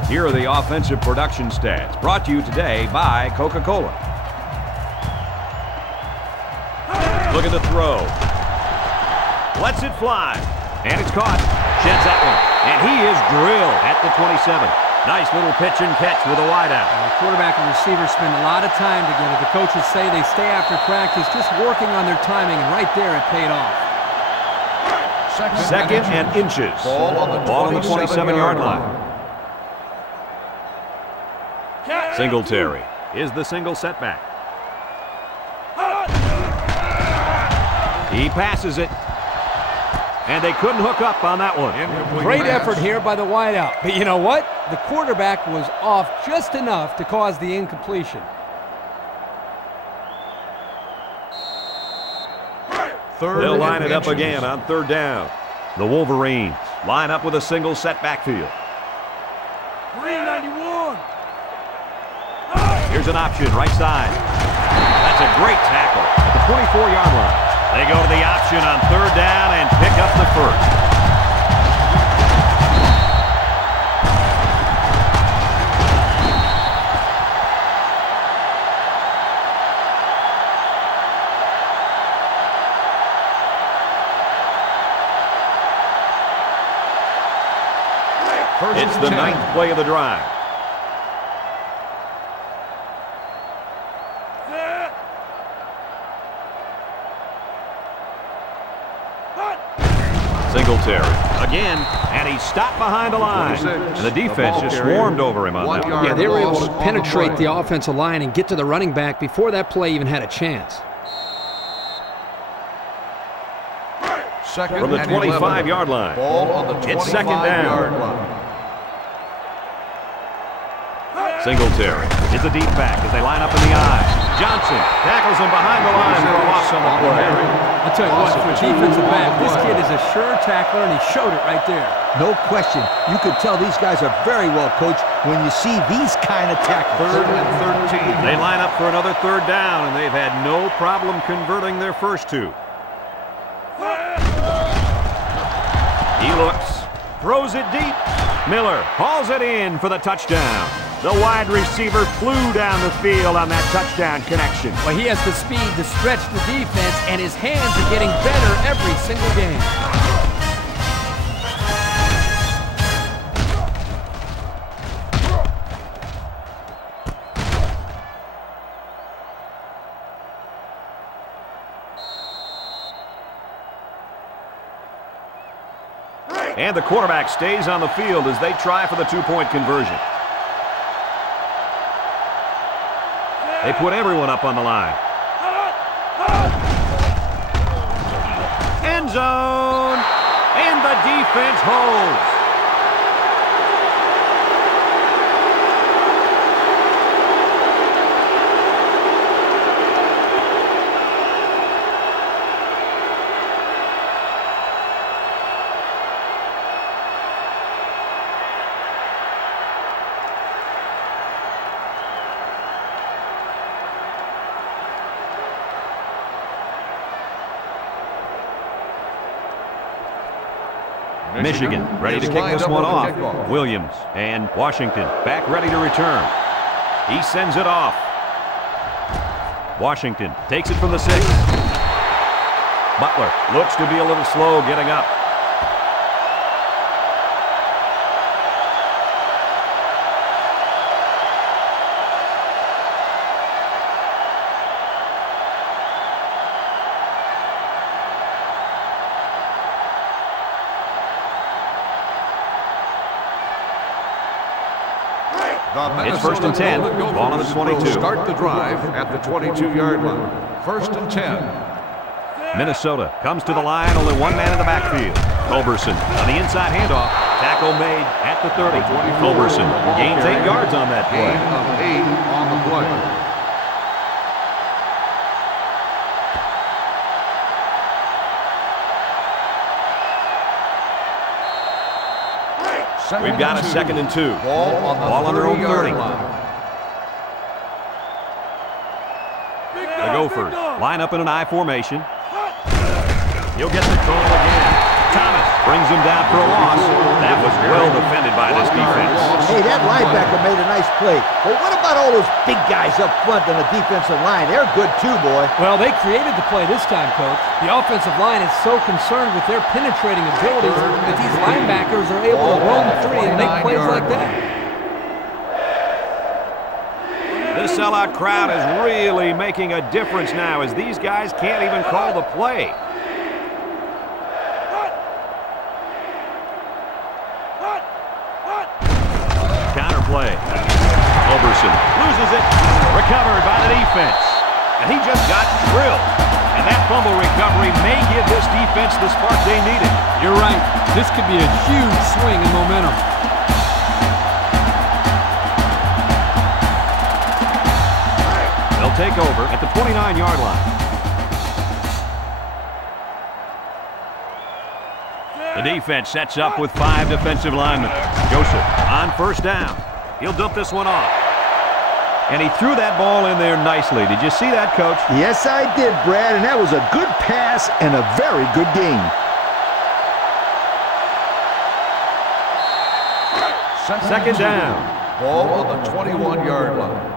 Here are the offensive production stats, brought to you today by Coca-Cola. Look at the throw. Lets it fly. And it's caught. Sheds that one. And he is drilled at the 27. Nice little pitch and catch with a wideout. The quarterback and receiver spend a lot of time together. The coaches say they stay after practice just working on their timing, and right there it paid off. Second and inches. Ball on the 27-yard line. Singletary is the single setback. He passes it. And they couldn't hook up on that one. Great effort here by the wideout. But you know what? The quarterback was off just enough to cause the incompletion. They'll line it up again on third down. The Wolverines line up with a single set backfield. 391. Here's an option, right side. That's a great tackle at the 24-yard line. They go to the option on third down and pick up the first. It's the 9th play of the drive. Singletary again, and he stopped behind the line. And the defense just swarmed over him on that one. Yeah, they were able to penetrate the offensive line and get to the running back before that play even had a chance. Second from the and 25-yard line. Ball on the 25-yard line. Singletary is a deep back as they line up in the I. Johnson tackles him behind the line for a loss on the play. I'll tell you what, for a defensive back, this kid is a sure tackler, and he showed it right there. No question. You could tell these guys are very well coached when you see these kind of tackles. 3rd and 13. They line up for another 3rd down, and they've had no problem converting their first 2. He looks, throws it deep. Miller hauls it in for the touchdown. The wide receiver flew down the field on that touchdown connection. Well, he has the speed to stretch the defense, and his hands are getting better every single game. And the quarterback stays on the field as they try for the 2-point conversion. They put everyone up on the line. End zone, and the defense holds. Michigan ready to kick this one off. Williams and Washington back ready to return. He sends it off. Washington takes it from the 6. Butler looks to be a little slow getting up. It's 1st and 10. Ball on the 22. Start the drive at the 22-yard line. 1st and 10. Minnesota comes to the line, only one man in the backfield. Culberson on the inside handoff. Tackle made at the 30. Culberson gains 8 yards on that play. Gain of 8 on the play. We've got a 2nd and 2. Ball on their own 30. line. The Gophers line up in an I formation. He'll get the call again. Thomas brings him down for a loss. That was well defended by this defense. Hey, that linebacker made a nice play. But what about all those big guys up front on the defensive line? They're good too, boy. Well, they created the play this time, Coach. The offensive line is so concerned with their penetrating abilities that these linebackers are able to roam free and make plays like that. This sellout crowd is really making a difference now as these guys can't even call the play. Counter play. Culberson loses it. Recovered by the defense. And he just got drilled. And that fumble recovery may give this defense the spark they needed. You're right. This could be a huge swing in momentum. They'll take over at the 29-yard line. The defense sets up with 5 defensive linemen. Joseph on 1st down. He'll dump this one off. And he threw that ball in there nicely. Did you see that, Coach? Yes, I did, Brad, and that was a good pass and a very good game. Second down. Ball on the 21-yard line.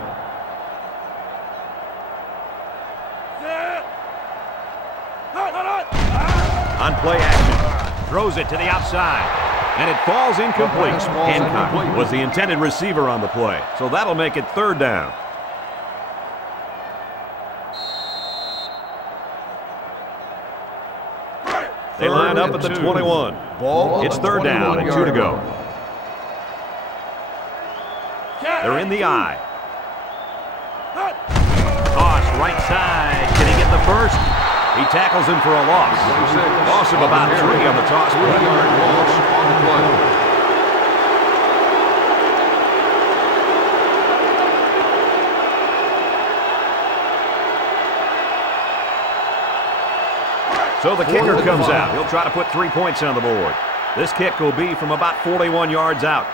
On play action. Throws it to the outside. And it falls incomplete. Hancock was the intended receiver on the play. So that'll make it 3rd down. They line up at the 21. It's 3rd down and 2 to go. They're in the I. Toss right side. Can he get the first? He tackles him for a loss. Loss of about 3 on the toss play. 3-yard loss on the play. So the kicker comes out. He'll try to put 3 points on the board. This kick will be from about 41 yards out.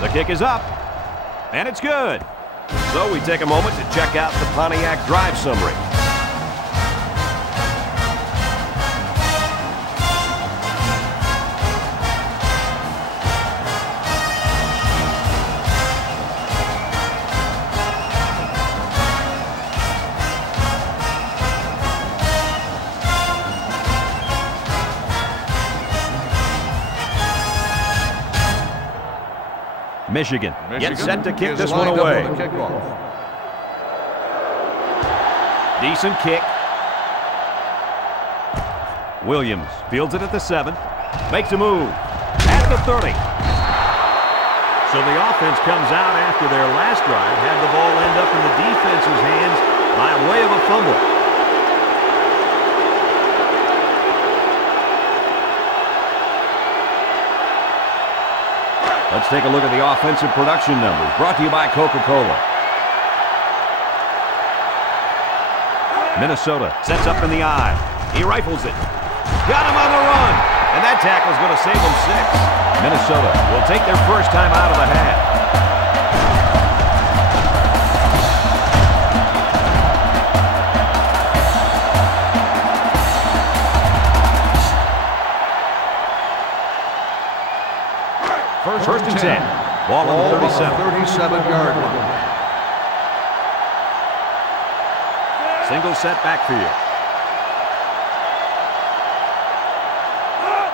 The kick is up, and it's good. So we take a moment to check out the Pontiac drive summary. Michigan gets set to kick this one away. Decent kick. Williams fields it at the 7. Makes a move at the 30. So the offense comes out after their last drive, had the ball end up in the defense's hands by way of a fumble. Let's take a look at the offensive production numbers, brought to you by Coca-Cola. Minnesota sets up in the eye. He rifles it. Got him on the run. And that tackle's going to save them 6. Minnesota will take their first time out of the half. First and 10. Ball on the 37-yard line. Single set backfield.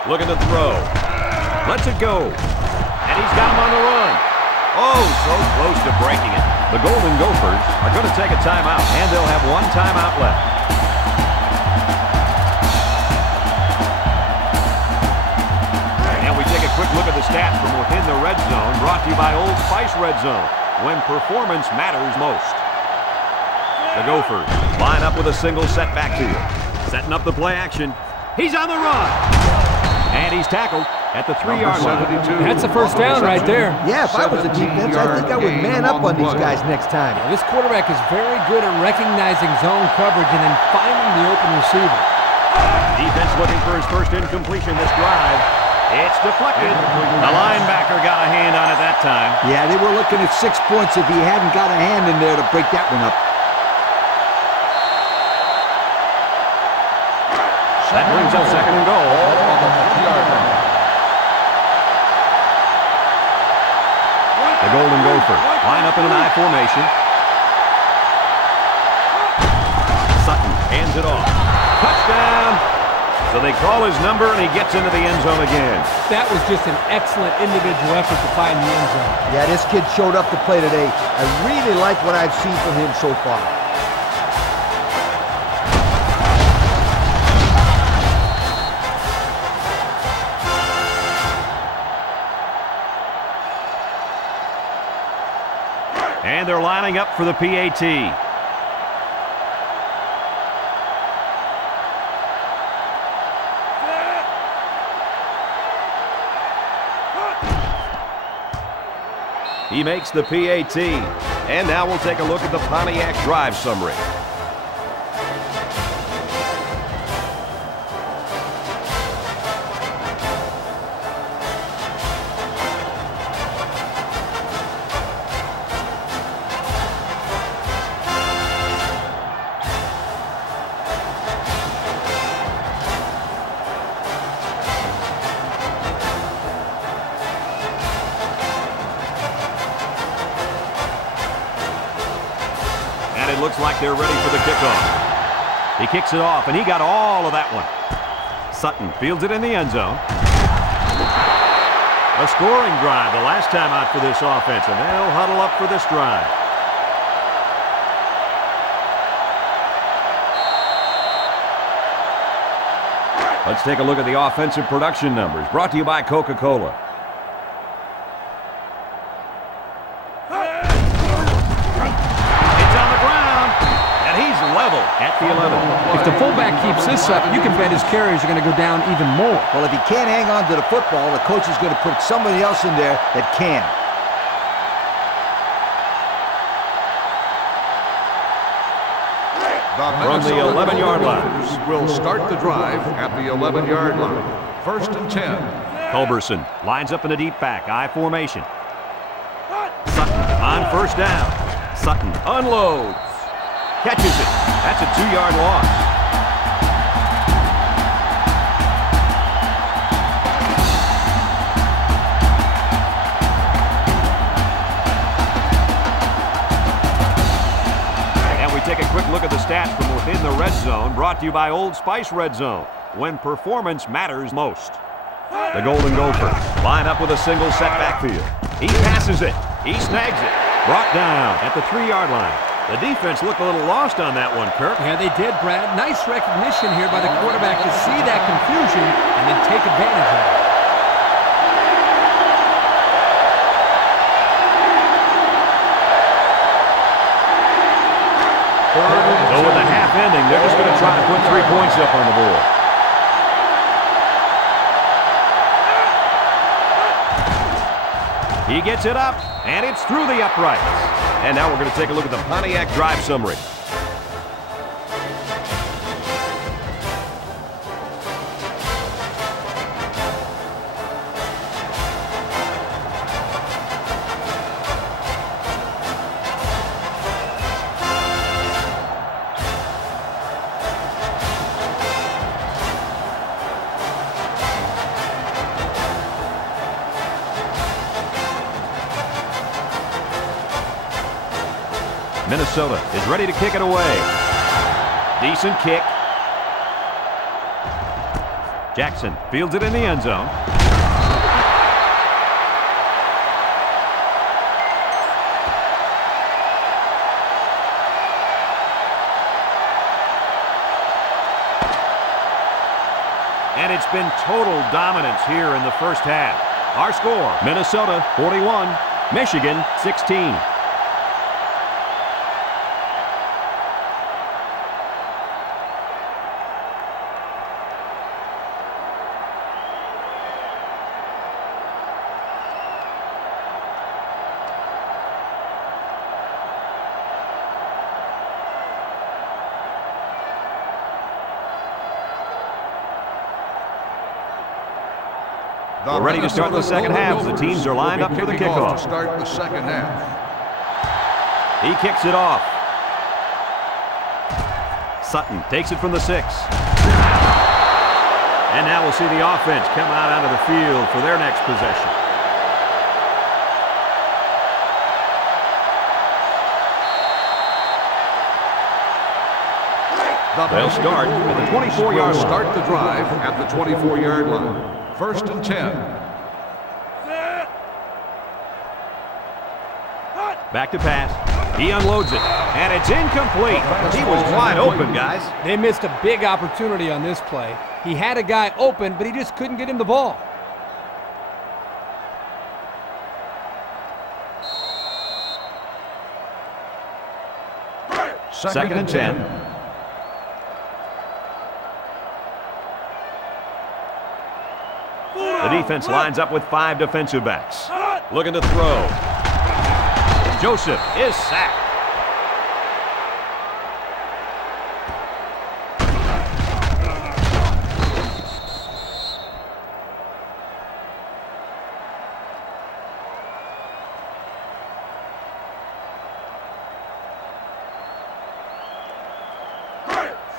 Looking to throw. Lets it go. And he's got him on the run. Oh, so close to breaking it. The Golden Gophers are going to take a timeout, and they'll have 1 timeout left. Quick look at the stats from within the red zone, brought to you by Old Spice Red Zone, when performance matters most. The Gophers line up with a single set backfield. Setting up the play action. He's on the run. And he's tackled at the 3-yard line. That's a first down right there. Yeah, if I was the defense, I think I would man up on these guys next time. Yeah, this quarterback is very good at recognizing zone coverage and then finding the open receiver. Defense looking for his first incompletion this drive. It's deflected. The linebacker got a hand on it that time. Yeah, they were looking at 6 points if he hadn't got a hand in there to break that one up. That brings up 2nd and goal. On the 40-yard line. The Golden Gophers line up in an I formation. Sutton hands it off. Touchdown! So they call his number, and he gets into the end zone again. That was just an excellent individual effort to find the end zone. Yeah, this kid showed up to play today. I really like what I've seen from him so far. And they're lining up for the PAT. He makes the PAT. And now we'll take a look at the Pontiac drive summary. Looks like they're ready for the kickoff. He kicks it off, and he got all of that one. Sutton fields it in the end zone. A scoring drive the last time out for this offense, and they'll huddle up for this drive. Let's take a look at the offensive production numbers, brought to you by Coca-Cola. It's on the ground, and he's level at the 11. If the fullback keeps this up, you can bet his carries are going to go down even more. Well, if he can't hang on to the football, the coach is going to put somebody else in there that can. From the 11-yard line. Will start the drive at the 11-yard line. 1st and 10. Culberson lines up in the deep back, I formation. Sutton on 1st down. Sutton unloads. Catches it. That's a 2-yard loss. Take a quick look at the stats from within the red zone, brought to you by Old Spice Red Zone, when performance matters most. The Golden Gophers line up with a single set backfield. He passes it. He snags it. Brought down at the 3-yard line. The defense looked a little lost on that one, Kirk. Yeah, they did, Brad. Nice recognition here by the quarterback to see that confusion and then take advantage of it. So with the half ending, they're just going to try to put 3 points up on the board. He gets it up, and it's through the uprights. And now we're going to take a look at the Pontiac drive summary. Minnesota is ready to kick it away. Decent kick. Jackson fields it in the end zone. And it's been total dominance here in the first half. Our score, Minnesota 41, Michigan 16. We're ready to start the second half. The teams are lined up for the kickoff. To start the second half. He kicks it off. Sutton takes it from the 6. And now we'll see the offense come out onto the field for their next possession. They'll start at the 24-yard line. Start the drive at the 24-yard line. 1st and 10. Back to pass. He unloads it, and it's incomplete. He was wide open, guys. They missed a big opportunity on this play. He had a guy open, but he just couldn't get him the ball. Second and 10. The defense lines up with 5 defensive backs. Looking to throw. Joseph is sacked.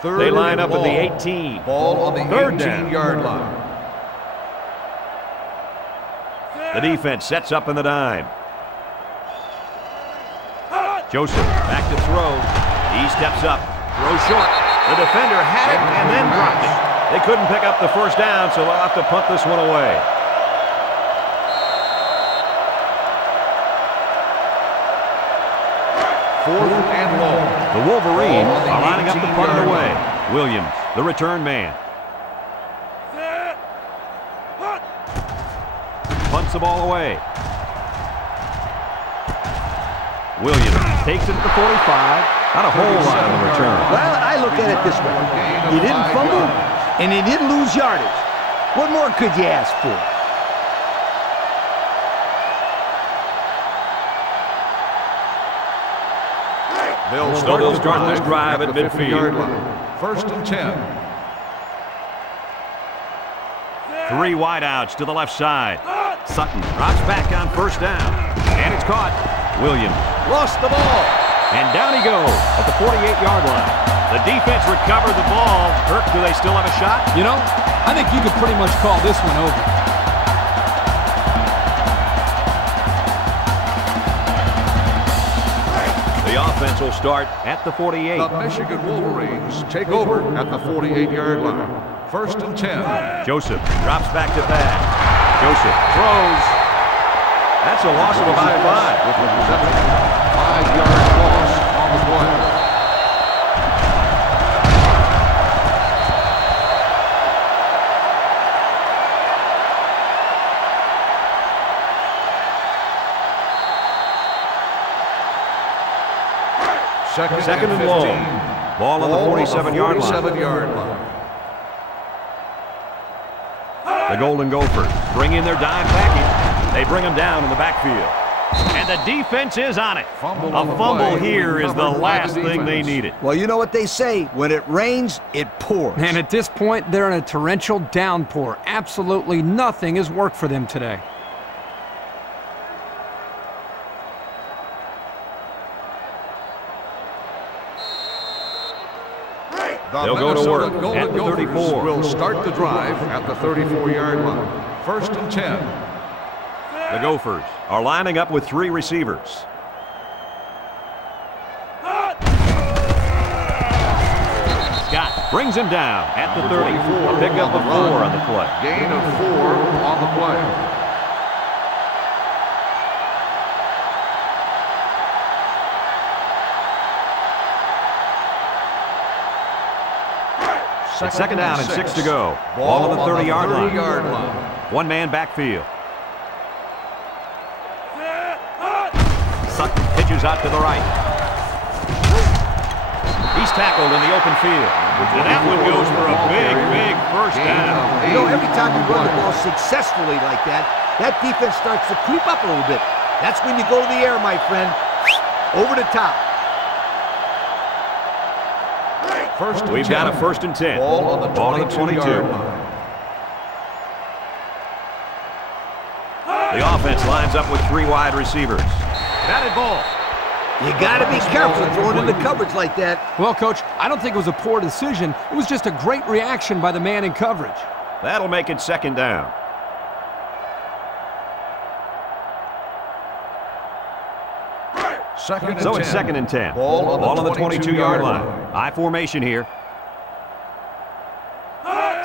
They line up at the 18. Ball on the 18-yard line. The defense sets up in the dime. Joseph back to throw. He steps up. Throws short. The defender had it and then dropped it. They couldn't pick up the first down, so they'll have to punt this one away. Fourth and long. The Wolverines are lining up to punt it away. Williams, the return man. punts the ball away. Williams takes it at the 45. Not a whole lot on the return. Well, I look at it this way. He didn't fumble, and he didn't lose yardage. What more could you ask for? They'll start this drive at midfield. First and 10. 3 wideouts to the left side. Sutton drops back on first down. And it's caught. Williams lost the ball. And down he goes at the 48-yard line. The defense recovered the ball. Kirk, do they still have a shot? You know, I think you could pretty much call this one over. The offense will start at the 48. The Michigan Wolverines take over at the 48-yard line. First and 10. Joseph drops back to pass. Joseph throws. That's a loss of about 5. With the reception. 5-yard loss on the play. Second and long. Ball on the 47-yard line. The Golden Gophers bring in their dime package. They bring them down in the backfield. And the defense is on it. A fumble here is the last thing they needed. Well, you know what they say. When it rains, it pours. And at this point, they're in a torrential downpour. Absolutely nothing has worked for them today. They'll go to work at the 34. Will start the drive at the 34-yard line. First and 10. The Gophers are lining up with 3 receivers. Scott brings him down at the 34. A pickup of 4 on the play. Gain of 4 on the play. It's second down and 6 to go. Ball on the 30-yard line. One man backfield. Sutton pitches out to the right. He's tackled in the open field. And that one goes for a big first down. You know, every time you run the ball successfully like that, that defense starts to creep up a little bit. That's when you go to the air, my friend. Over the top. We've got a first and 10. Ball on the 22. The offense lines up with 3 wide receivers. Batted ball. You got to be careful throwing into coverage like that. Well, Coach, I don't think it was a poor decision. It was just a great reaction by the man in coverage. That'll make it second down. So it's second and 10. Ball on the 22-yard line. I formation here.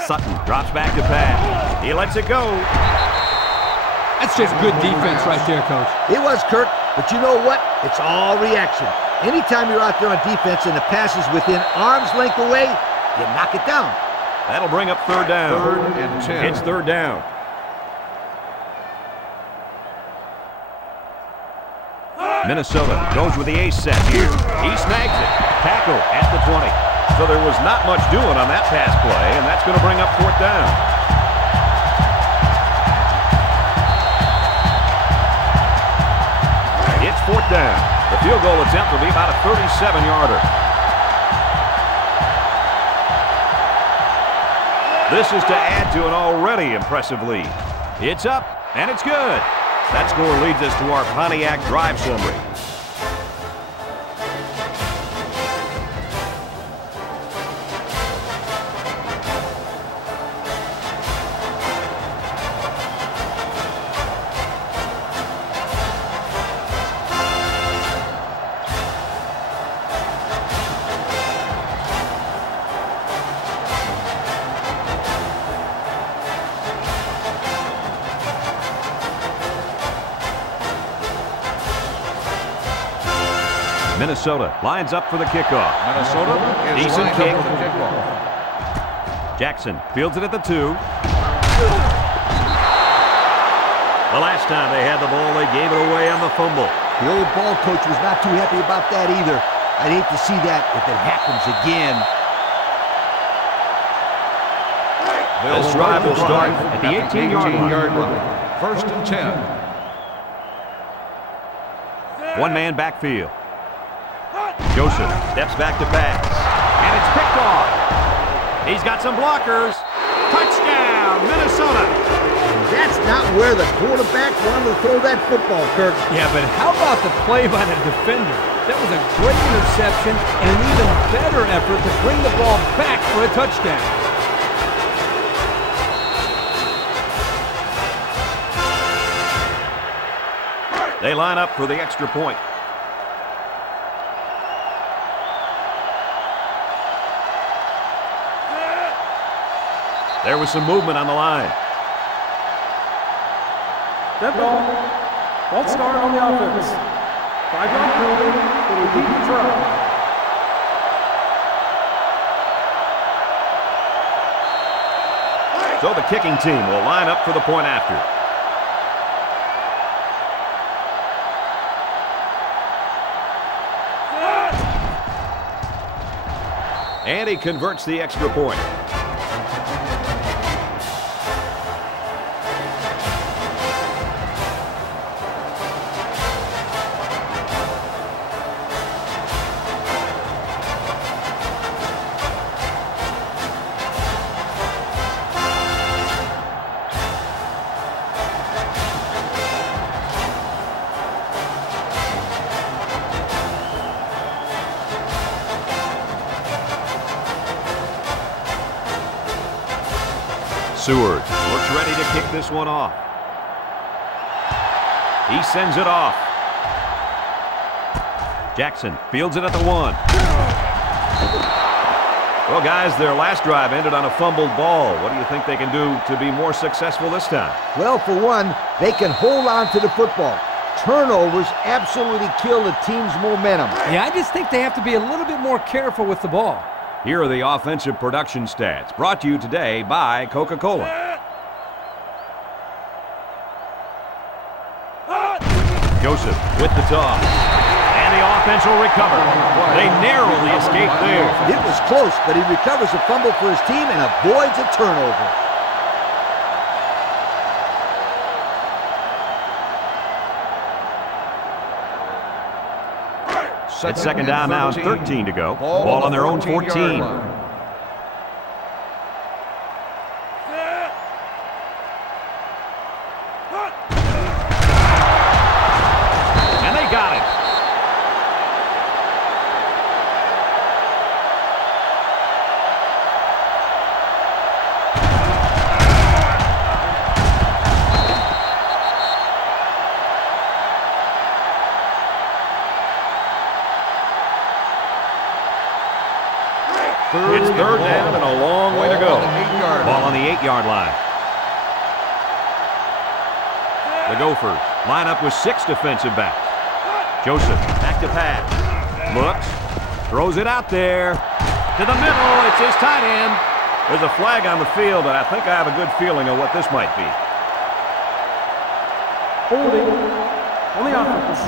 Sutton drops back to pass. He lets it go. That's just good defense right there, Coach. It was, Kirk, but you know what? It's all reaction. Anytime you're out there on defense and the pass is within arm's length away, you knock it down. That'll bring up third down. Third and 10. It's third down. Minnesota goes with the ace set here. He snags it. Tackle at the 20. So there was not much doing on that pass play, and that's going to bring up fourth down. It's fourth down. The field goal attempt will be about a 37-yarder. This is to add to an already impressive lead. It's up, and it's good. That score leads us to our Pontiac drive summary. Minnesota lines up for the kickoff. Minnesota is decent lined kick. up for the kickoff. Jackson fields it at the 2. The last time they had the ball, they gave it away on the fumble. The old ball coach was not too happy about that either. I'd hate to see that if it happens again. This drive will start at the 18-yard line. First and 10. One-man backfield. Joseph steps back to pass. And it's picked off. He's got some blockers. Touchdown, Minnesota. That's not where the quarterback wanted to throw that football, Kirk. Yeah, but how about the play by the defender? That was a great interception and an even better effort to bring the ball back for a touchdown. They line up for the extra point. There was some movement on the line. Dead ball. False start on the offense. 5-yard penalty for a deep try. So the kicking team will line up for the point after. And he converts the extra point. Seward looks ready to kick this one off. He sends it off. Jackson fields it at the 1. Well, guys, their last drive ended on a fumbled ball. What do you think they can do to be more successful this time? Well, for one, they can hold on to the football. Turnovers absolutely kill the team's momentum. Yeah, I just think they have to be a little bit more careful with the ball. Here are the offensive production stats, brought to you today by Coca-Cola. Joseph with the toss. And the offense will recover. They narrowly escaped there. It was close, but he recovers a fumble for his team and avoids a turnover. It's second down now and 13 to go. Ball on their own 14. And they got it. It's third down and a long way to go. Ball on the 8-yard line. The Gophers line up with 6 defensive backs. Joseph back to pass. Looks. Throws it out there. To the middle. It's his tight end. There's a flag on the field, and I think I have a good feeling of what this might be. Holding on the offense.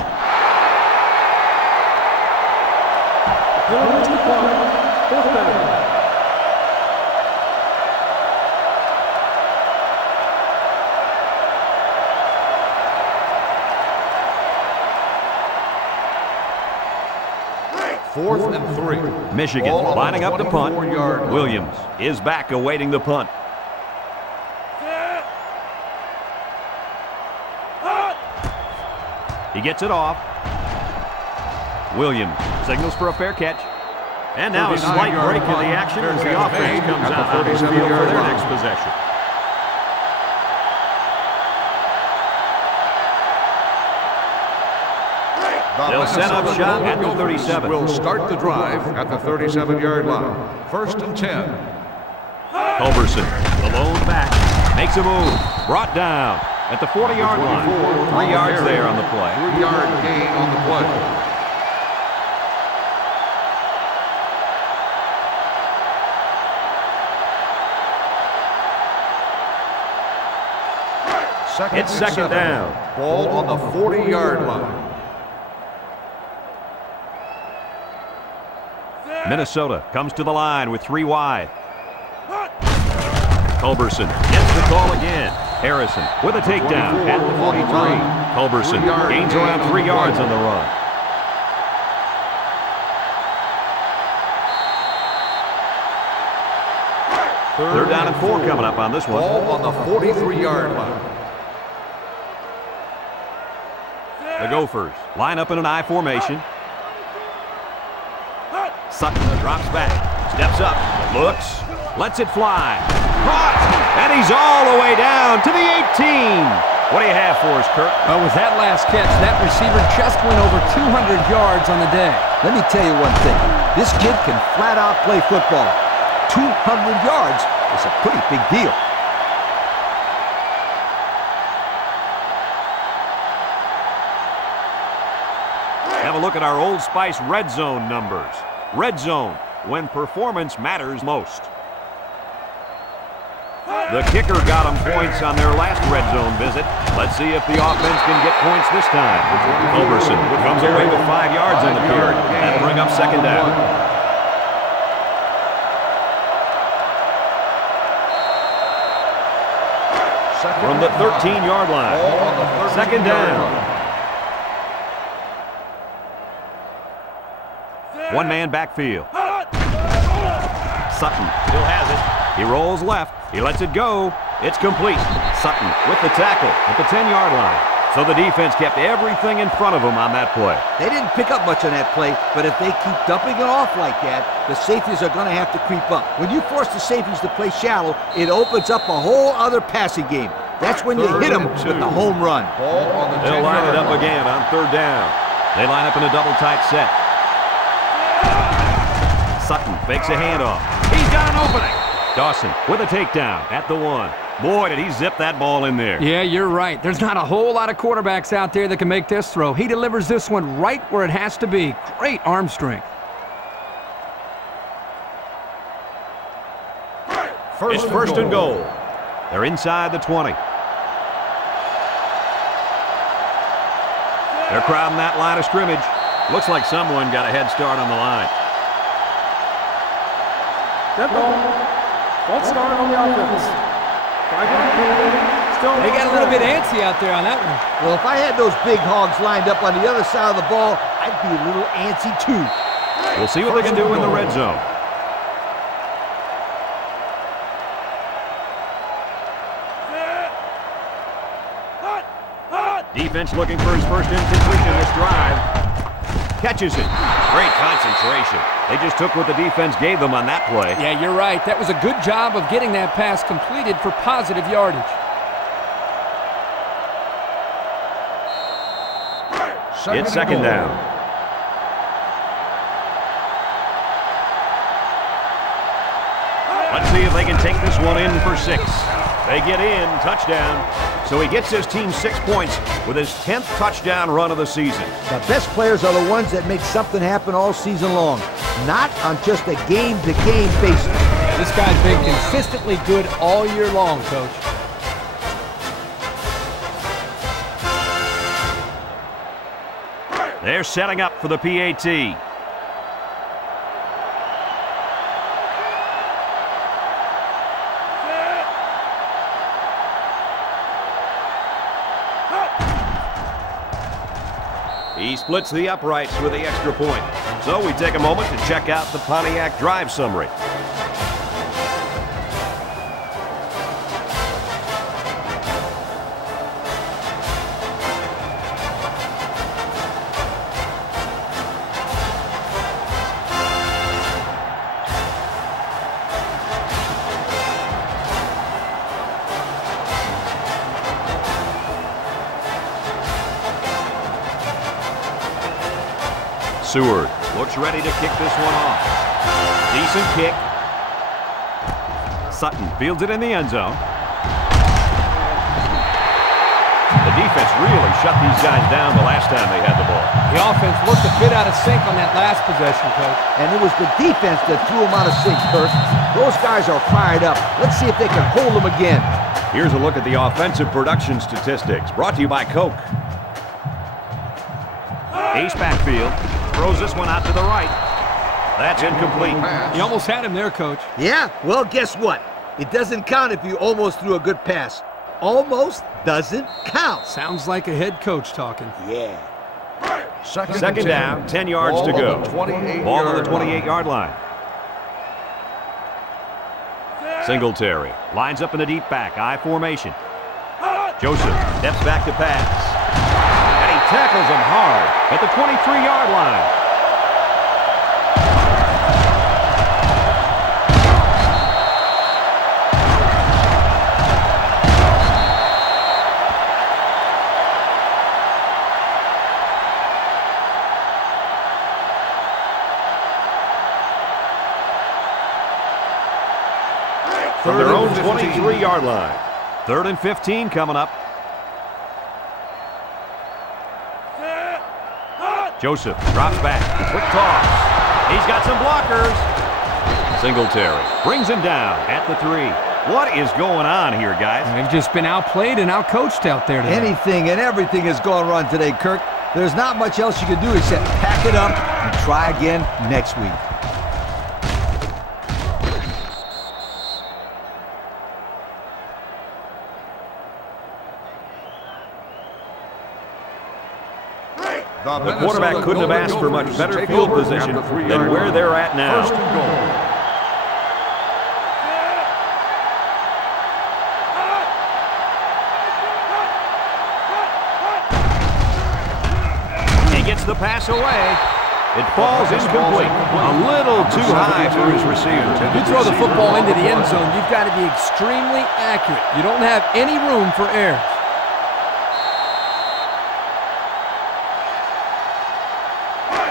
Penalty to clock. Fourth down. Fourth and 3. Michigan lining up to punt. Williams is back awaiting the punt. He gets it off. Williams signals for a fair catch. And now a slight break in the action as the offense comes out on the field for their next possession. They'll set up shop at the 37. Will start the drive at the 37-yard line. First and 10. Culberson, the lone back, makes a move. Brought down at the 40-yard line. 3 yards there on the play. 3-yard gain on the play. It's second down. Ball on the 40-yard line. Minnesota comes to the line with 3 wide. Culberson gets the call again. Harrison with a takedown at the 43. Culberson gains around 3 yards on the run. Third down and 4 coming up on this one. Ball on the 43-yard line. The Gophers line up in an I formation. Sutton drops back, steps up, looks, lets it fly. Caught! And he's all the way down to the 18. What do you have for us, Kirk? Well, with that last catch, that receiver just went over 200 yards on the day. Let me tell you one thing. This kid can flat out play football. 200 yards is a pretty big deal. Have a look at our Old Spice red zone numbers. Red zone, when performance matters most. The kicker got them points on their last red zone visit. Let's see if the offense can get points this time. Culberson comes away with 5 yards on the period. That'll bring up second down. From the 13-yard line, second down. One-man backfield. Sutton still has it. He rolls left. He lets it go. It's complete. Sutton with the tackle at the 10-yard line. So the defense kept everything in front of them on that play. They didn't pick up much on that play, but if they keep dumping it off like that, the safeties are going to have to creep up. When you force the safeties to play shallow, it opens up a whole other passing game. That's when you hit them with the home run. They'll line it up again on third down. They line up in a double tight set. Sutton fakes a handoff. He's got an opening. Dawson with a takedown at the 1. Boy, did he zip that ball in there. Yeah, you're right. There's not a whole lot of quarterbacks out there that can make this throw. He delivers this one right where it has to be. Great arm strength. It's first and goal. They're inside the 20. They're crowding that line of scrimmage. Looks like someone got a head start on the line. Dead ball. False start on the offense. They got a little bit antsy out there on that one. Well, if I had those big hogs lined up on the other side of the ball, I'd be a little antsy too. We'll see what they can do in the red zone. Defense looking for his first incompletion this drive. Catches it. Great concentration. They just took what the defense gave them on that play. Yeah, you're right. That was a good job of getting that pass completed for positive yardage. It's second down. Let's see if they can take this one in for 6. They get in, touchdown. So he gets his team 6 points with his 10th touchdown run of the season. The best players are the ones that make something happen all season long, not on just a game-to-game basis. This guy's been consistently good all year long, Coach. They're setting up for the PAT. He splits the uprights with the extra point. So we take a moment to check out the Pontiac drive summary. Seward looks ready to kick this one off. Decent kick. Sutton fields it in the end zone. The defense really shut these guys down the last time they had the ball. The offense looked a bit out of sync on that last possession, Coach. And it was the defense that threw them out of sync, Kirk. Those guys are fired up. Let's see if they can hold them again. Here's a look at the offensive production statistics, brought to you by Coke. Ace backfield, throws this one out to the right. That's incomplete. You almost had him there, Coach. Yeah, well, guess what? It doesn't count if you almost threw a good pass. Almost doesn't count. Sounds like a head coach talking. Yeah. Second down, 10 yards to go. Ball on the 28-yard line. Singletary lines up in the deep back, I formation. Joseph steps back to pass. And he tackles him hard at the 23-yard line. From their own 23-yard line. 3rd and 15 coming up. Joseph drops back. Quick toss. He's got some blockers. Singletary brings him down at the 3. What is going on here, guys? They've just been outplayed and outcoached out there today. Anything and everything has gone wrong today, Kirk. There's not much else you can do except pack it up and try again next week. The quarterback couldn't have asked for much better field position than where they're at now. First and goal. He gets the pass away. It falls incomplete. A little too high for his receiver. You throw the football into the end zone, you've got to be extremely accurate. You don't have any room for errors.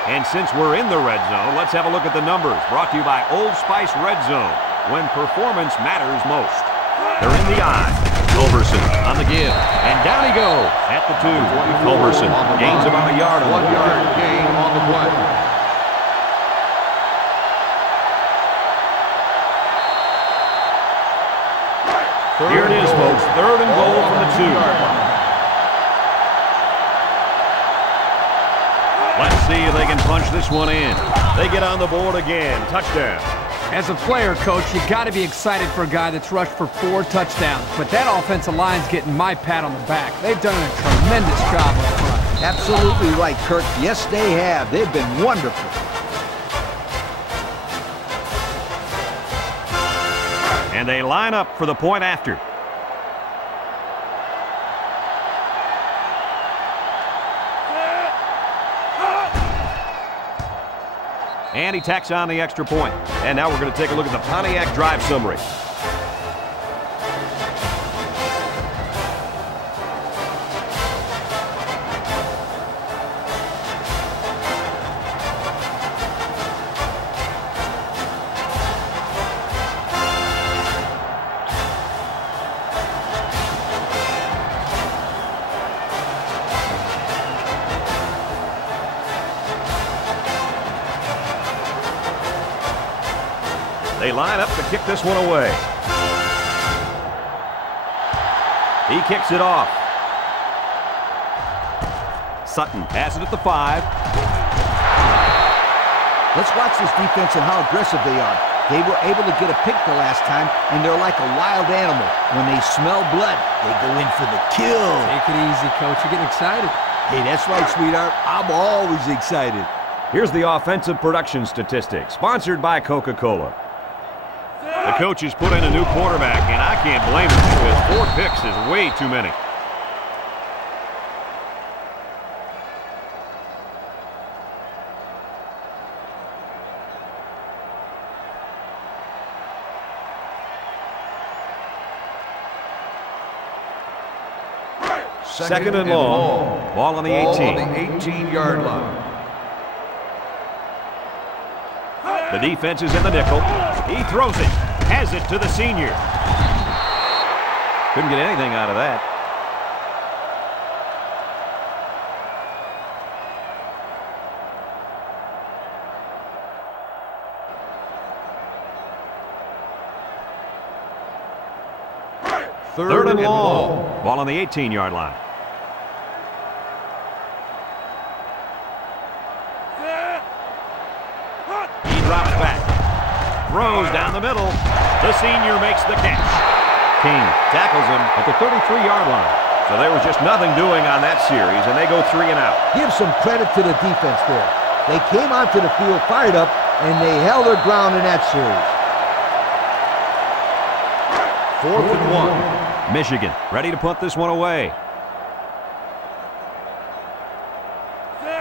And since we're in the red zone, let's have a look at the numbers. Brought to you by Old Spice Red Zone, when performance matters most. They're in the eye. Culberson on the give. And down he goes at the 2. Culberson gains about a yard on the 1-yard gain on the play. Here it is, folks. 3rd and goal from the 2. Let's see if they can punch this one in. They get on the board again. Touchdown. As a player, Coach, you got to be excited for a guy that's rushed for 4 touchdowns. But that offensive line's getting my pat on the back. They've done a tremendous job up front. Absolutely right, Kirk. Yes, they have. They've been wonderful. And they line up for the point after. And he tacks on the extra point. And now we're going to take a look at the Pontiac drive summary. They line up to kick this one away. He kicks it off. Sutton has it at the 5. Let's watch this defense and how aggressive they are. They were able to get a pick the last time, and they're like a wild animal. When they smell blood, they go in for the kill. Take it easy, Coach. You're getting excited. Hey, that's right, sweetheart. I'm always excited. Here's the offensive production statistics, sponsored by Coca-Cola. The coach has put in a new quarterback, and I can't blame him because 4 picks is way too many. Second and long. Ball on the 18. Ball on the 18-yard line. The defense is in the nickel. He throws it. Has it to the senior. Couldn't get anything out of that. Third and long. Ball on the 18-yard line. He drops back. Throws down the middle. The senior makes the catch. King tackles him at the 33-yard line. So there was just nothing doing on that series, and they go 3 and out. Give some credit to the defense there. They came onto the field fired up, and they held their ground in that series. 4th and 1. Michigan ready to punt this one away.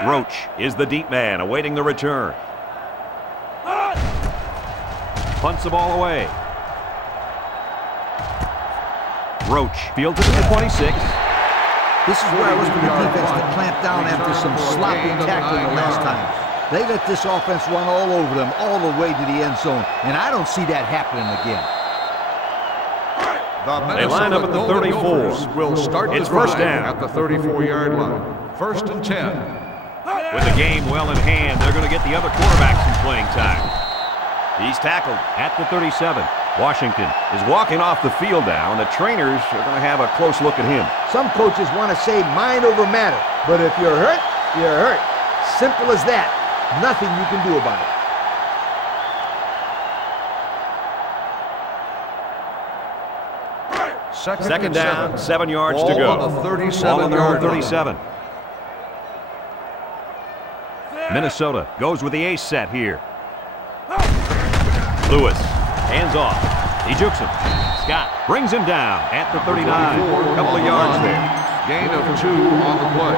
Roach is the deep man awaiting the return. Punts the ball away. Roach fields it to the 26. This is where I was for the defense to clamp down after some sloppy tackling the last time. They let this offense run all over them all the way to the end zone, and I don't see that happening again. They line up at the 34. Will start it's first down at the 34-yard line. 1st and 10. With the game well in hand, they're going to get the other quarterback some playing time. He's tackled at the 37. Washington is walking off the field now, and the trainers are going to have a close look at him. Some coaches want to say mind over matter, but if you're hurt, you're hurt. Simple as that. Nothing you can do about it. Second down, 7 yards Ball to go. On the 37 Ball on their own yard 37. Minnesota goes with the ace set here. Lewis, hands off. He jukes him. Scott brings him down at the 39. A couple of yards there. Gain of 2 on the play.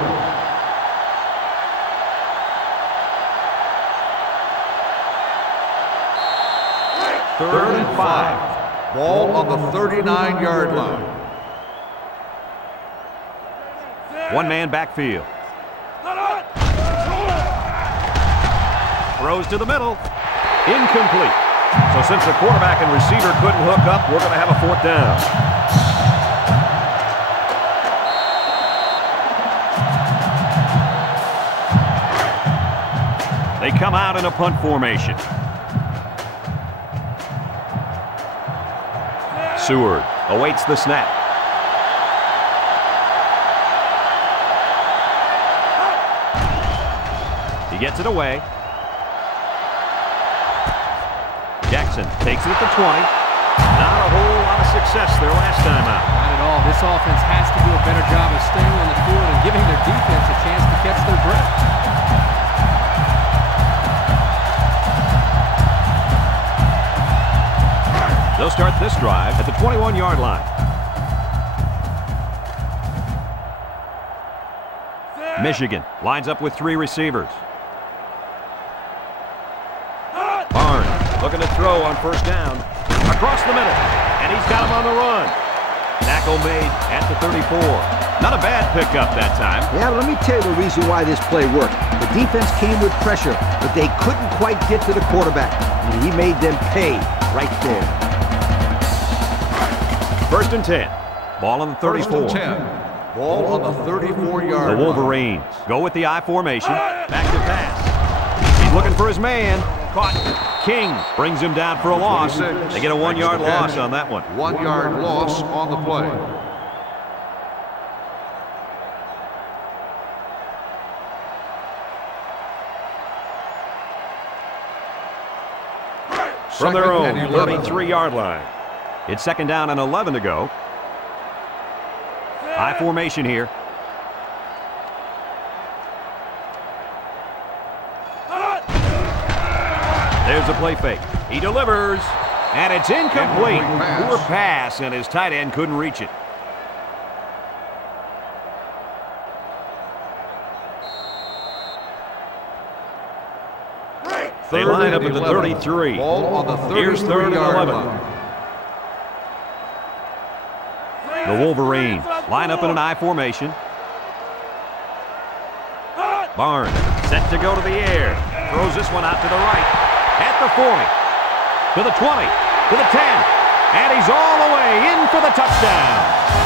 Third and 5. Ball on the 39-yard line. One-man backfield. Throws to the middle. Incomplete. So since the quarterback and receiver couldn't hook up, we're going to have a 4th down. They come out in a punt formation. Seward awaits the snap. He gets it away. Jackson takes it at the 20. Not a whole lot of success their last time out. Not at all. This offense has to do a better job of staying on the field and giving their defense a chance to catch their breath. They'll start this drive at the 21-yard line. Michigan lines up with 3 receivers. Barnes looking to throw on first down. Across the middle. And he's got him on the run. Tackle made at the 34. Not a bad pickup that time. Yeah, but let me tell you the reason why this play worked. The defense came with pressure, but they couldn't quite get to the quarterback. And he made them pay right there. 1st and 10. Ball on the 34. 1st and 10. Ball on the 34-yard line. The Wolverines go with the I formation. Back to pass. He's looking for his man. Caught. King brings him down for a loss. They get a 1-yard loss on that one. 1-yard loss on the play. From their own 33-yard line. It's 2nd down and 11 to go. I formation here. There's a play fake. He delivers, and it's incomplete. Poor pass, and his tight end couldn't reach it. They line up at the 33. Ball on the 33-yard Here's 3rd and 11. line. The Wolverines line up in an I formation. Barnes set to go to the air. Throws this one out to the right. At the 40. To the 20. To the 10. And he's all the way in for the touchdown.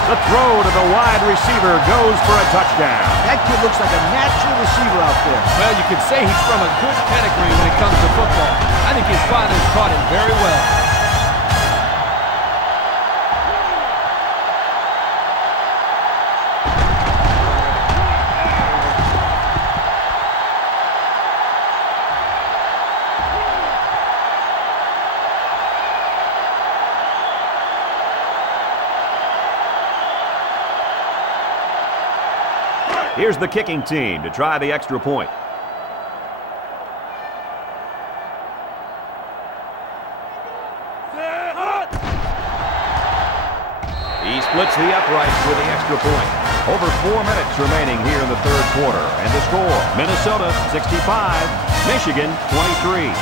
The throw to the wide receiver goes for a touchdown. That kid looks like a natural receiver out there. Well, you could say he's from a good pedigree when it comes to football. I think his father's taught him very well. Here's the kicking team to try the extra point. He splits the uprights with the extra point. Over 4 minutes remaining here in the third quarter. And the score, Minnesota 65, Michigan 23.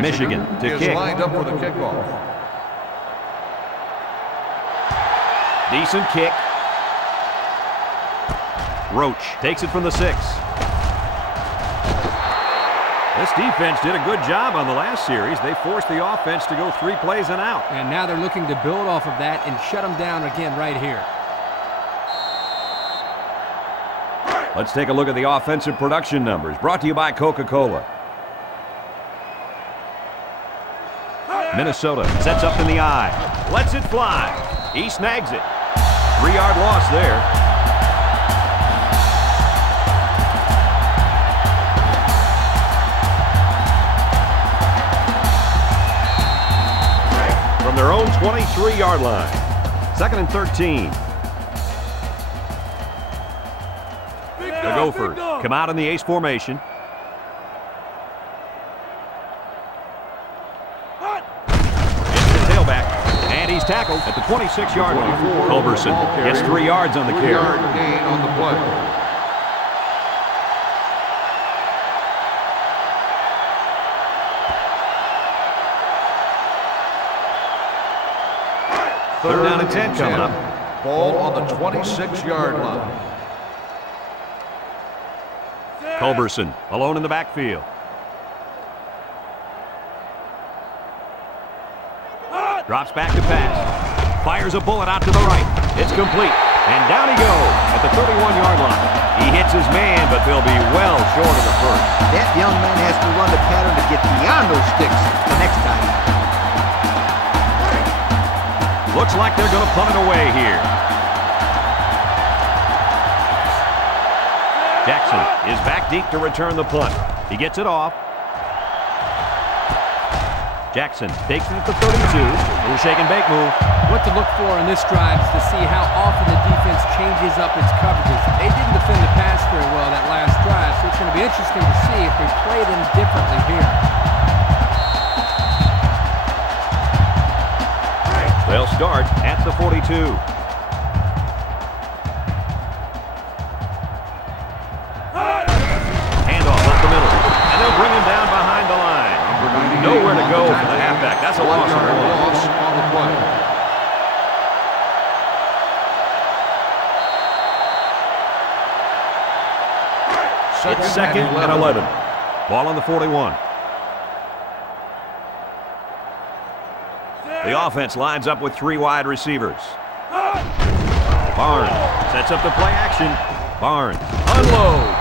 Michigan to kick. Lined up for the kickoff. Decent kick. Roach takes it from the 6. This defense did a good job on the last series. They forced the offense to go 3 plays and out. And now they're looking to build off of that and shut them down again right here. Let's take a look at the offensive production numbers, brought to you by Coca-Cola. Minnesota sets up in the eye, lets it fly. He snags it. 3-yard loss there. From their own 23-yard line. 2nd and 13. The Gophers come out in the ace formation. He's tackled at the 26-yard line. Culberson gets 3 yards on the carry. 3-yard gain on the play. Third down and 10 coming up. Ball on the 26-yard line. Culberson alone in the backfield. Drops back to pass. Fires a bullet out to the right. It's complete. And down he goes at the 31-yard line. He hits his man, but they'll be well short of the first. That young man has to run the pattern to get beyond those sticks the next time. Looks like they're going to punt it away here. Jackson is back deep to return the punt. He gets it off. Jackson takes it at the 32. Little shake and bake move. What to look for in this drive is to see how often the defense changes up its coverages. They didn't defend the pass very well that last drive, so it's going to be interesting to see if they play them differently here. They'll start at the 42. Handoff up the middle, and they'll bring him down behind the line. Nowhere to go for the halfback. That's a loss on the play. It's 2nd and 11. Ball on the 41. The offense lines up with 3 wide receivers. Barnes sets up the play action. Barnes unloads.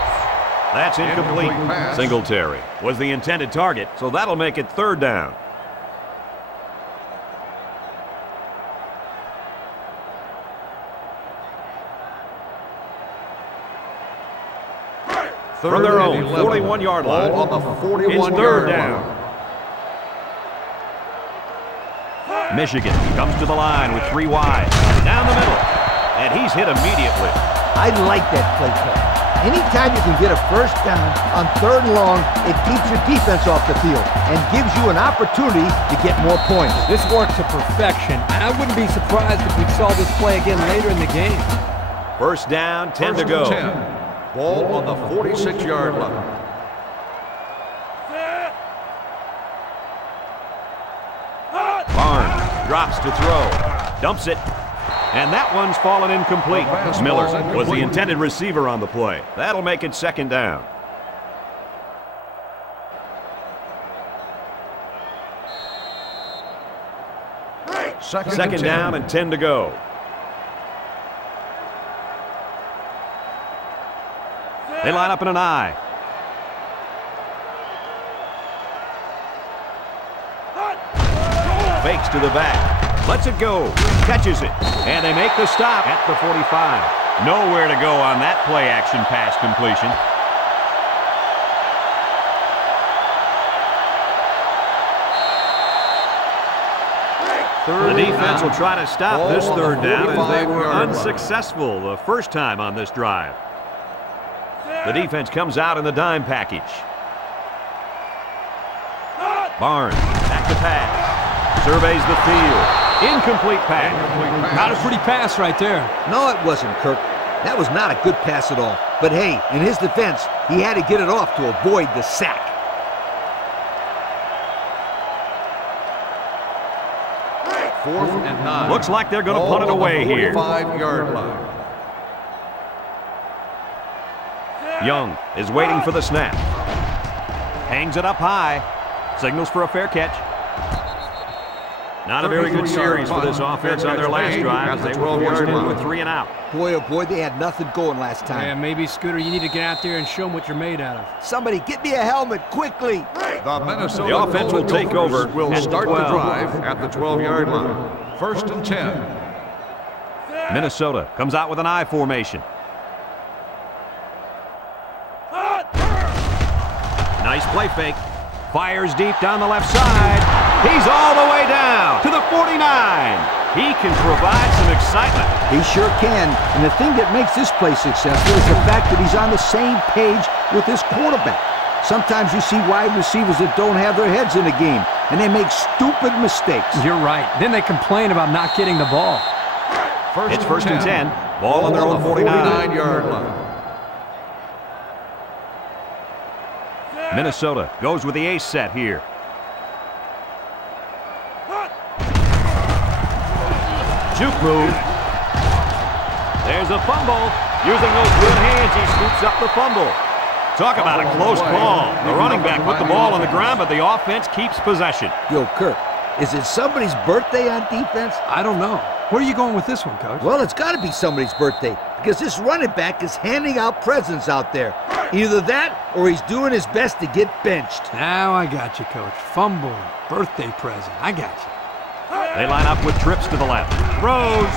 That's incomplete. Singletary was the intended target, so that'll make it 3rd down. From their own 41-yard line, on the 41-yard it's 3rd down. Michigan comes to the line with 3 wide. Down the middle, and he's hit immediately. I like that play call. Anytime you can get a first down on 3rd and long, it keeps your defense off the field and gives you an opportunity to get more points. This worked to perfection, and I wouldn't be surprised if we saw this play again later in the game. First down, 10 to go. 10. Ball on the 46-yard line. Barnes drops to throw, dumps it, and that one's fallen incomplete. Miller was the intended receiver on the play. That'll make it 2nd down. Second down and 10 to go. They line up in an eye. Fakes to the back. Lets it go. Catches it. And they make the stop at the 45. Nowhere to go on that play-action pass completion. The defense will try to stop this third down as they were unsuccessful the first time on this drive. The defense comes out in the dime package. Barnes, back to pass. Surveys the field. Incomplete pass. Not a pretty pass right there. No, it wasn't, Kirk. That was not a good pass at all. But hey, in his defense, he had to get it off to avoid the sack. Fourth and 9. Looks like they're going to punt it away here. 45-yard line. Young is waiting for the snap. Hangs it up high. Signals for a fair catch. Not a very good series for this offense on their last drive as they were forced in with 3 and out. Boy, oh boy, they had nothing going last time. Yeah, maybe, Scooter, you need to get out there and show them what you're made out of. Somebody get me a helmet quickly. The Minnesota The offense will take over. Will start the drive at the 12-yard line. First and 10. Minnesota comes out with an I formation. Nice play fake. Fires deep down the left side. He's all the way down to the 49. He can provide some excitement. He sure can. And the thing that makes this play successful is the fact that he's on the same page with his quarterback. Sometimes you see wide receivers that don't have their heads in the game, and they make stupid mistakes. You're right. Then they complain about not getting the ball. It's first and 10. Ball on their own 49-yard line. Minnesota goes with the ace set here. Juke move. There's a fumble. Using those good hands, he scoops up the fumble. Talk about a close call. The running back put the ball on the ground, but the offense keeps possession. Yo, Kirk, is it somebody's birthday on defense? I don't know. Where are you going with this one, Coach? Well, it's got to be somebody's birthday because this running back is handing out presents out there. Either that or he's doing his best to get benched. Now I got you, Coach. Fumble, birthday present. I got you. They line up with trips to the left. Throws.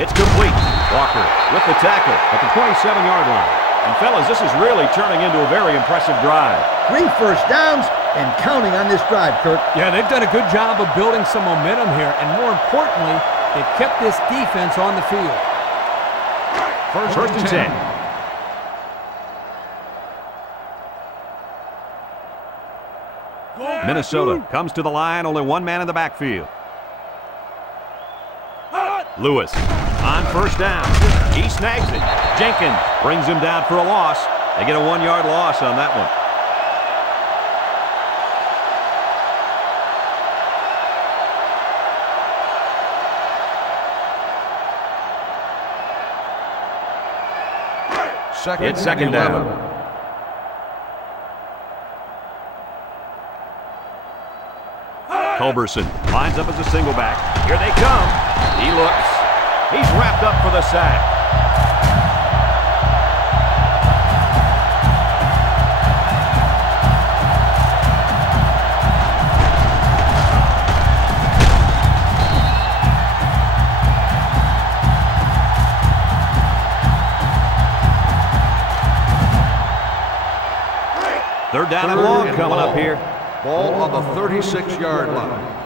It's complete. Walker with the tackle at the 27-yard line. And fellas, this is really turning into a very impressive drive. 3 first downs and counting on this drive, Kirk. Yeah, they've done a good job of building some momentum here, and more importantly, they've kept this defense on the field. First and 10. Minnesota comes to the line, only one man in the backfield. Lewis on first down. He snags it. Jenkins brings him down for a loss. They get a 1-yard loss on that one. It's second down. Culberson lines up as a single back. Here they come. He looks. He's wrapped up for the sack. Third down and long coming up here. Ball on the 36-yard line.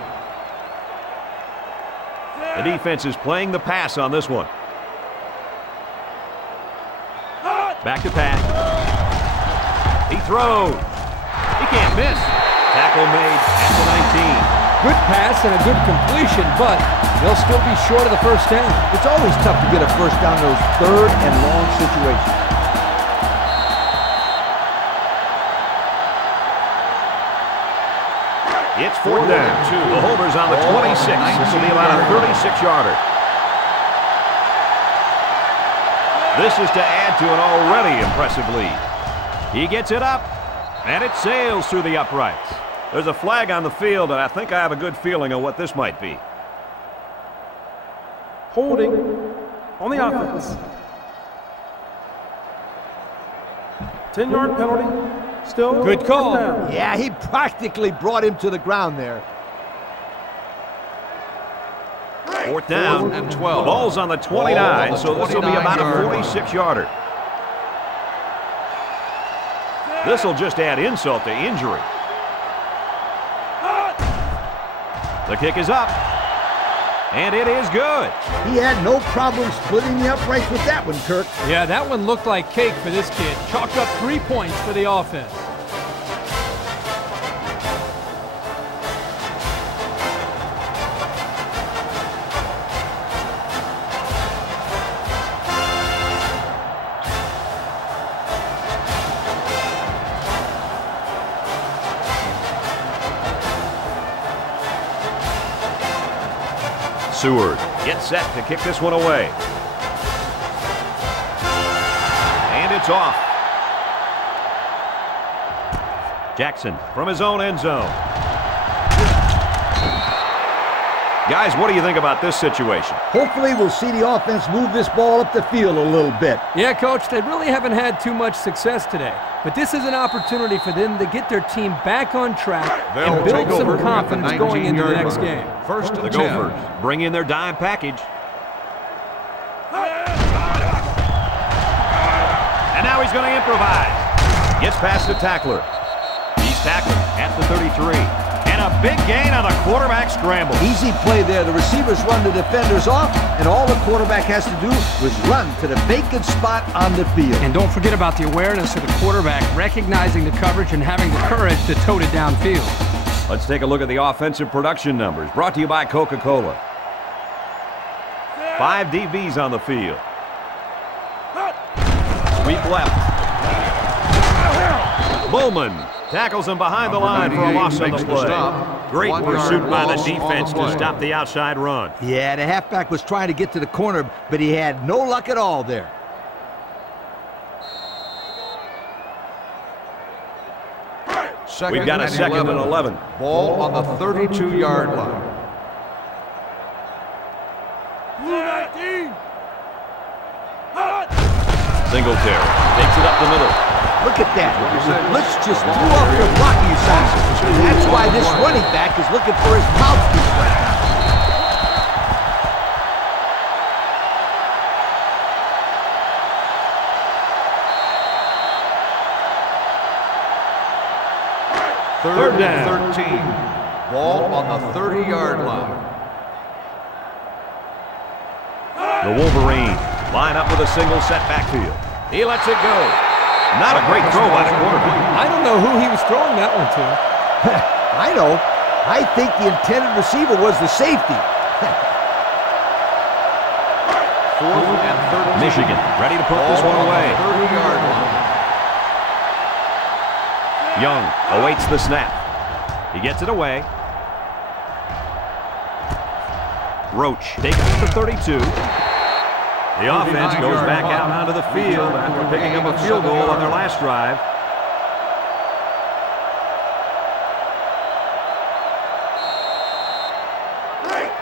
The defense is playing the pass on this one. Back to pass. He throws. He can't miss. Tackle made at the 19. Good pass and a good completion, but they'll still be short of the first down. It's always tough to get a first down in those third and long situations. It's fourth down. The holder's on the 26. This will be about a 36-yarder. This is to add to an already impressive lead. He gets it up, and it sails through the uprights. There's a flag on the field, and I think I have a good feeling of what this might be. Holding on the offense. 10-yard penalty. Still good call. Yeah, he practically brought him to the ground there. Fourth down. 4th and 12. The ball's on the 29, so this will be about a 46-yarder. This will just add insult to injury. The kick is up. And it is good. He had no problem splitting the uprights with that one, Kirk. Yeah, that one looked like cake for this kid. Chalked up 3 points for the offense. Seward gets set to kick this one away. And it's off. Jackson from his own end zone. Guys, what do you think about this situation? Hopefully we'll see the offense move this ball up the field a little bit. Yeah, Coach, they really haven't had too much success today. But this is an opportunity for them to get their team back on track and build some confidence going into the next game. First and The 10. Gophers bring in their dime package. And now he's going to improvise. Gets past the tackler. He's tackled at the 33. And a big gain on a quarterback scramble. Easy play there. The receivers run the defenders off, and all the quarterback has to do is run to the vacant spot on the field. And don't forget about the awareness of the quarterback, recognizing the coverage and having the courage to tote it downfield. Let's take a look at the offensive production numbers, brought to you by Coca-Cola. 5 DBs on the field. Sweep left. Bowman tackles him behind the line for a loss on the play. Great pursuit by the defense to stop the outside run. Yeah, the halfback was trying to get to the corner, but he had no luck at all there. We've got a 2nd and 11. Ball on the 32-yard line. Singletary takes it up the middle. Look at that. Let's just threw off their blocking assignment. That's why this running back is looking for his mouthpiece right now. Third down. 13. Ball on the 30-yard line. The Wolverines line up with a single set backfield. He lets it go. Not a great throw by the quarterback. I don't know who he was throwing that one to. I know. I think the intended receiver was the safety. 4th and 13. Michigan ready to put this one away. 30-yard line. Young awaits the snap. He gets it away. Roach takes it to 32. The offense goes back out onto the field after picking up a field goal on their last drive.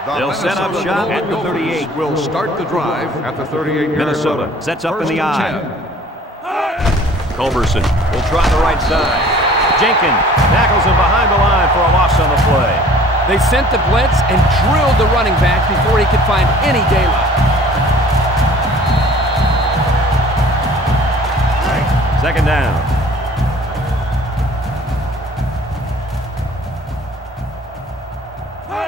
They'll set up shop at the 38. Will start the drive at the 38-yard Minnesota line. sets up in the First eye. and 10. Culberson will try the right side. Jenkins tackles him behind the line for a loss on the play. They sent the blitz and drilled the running back before he could find any daylight. 2nd down.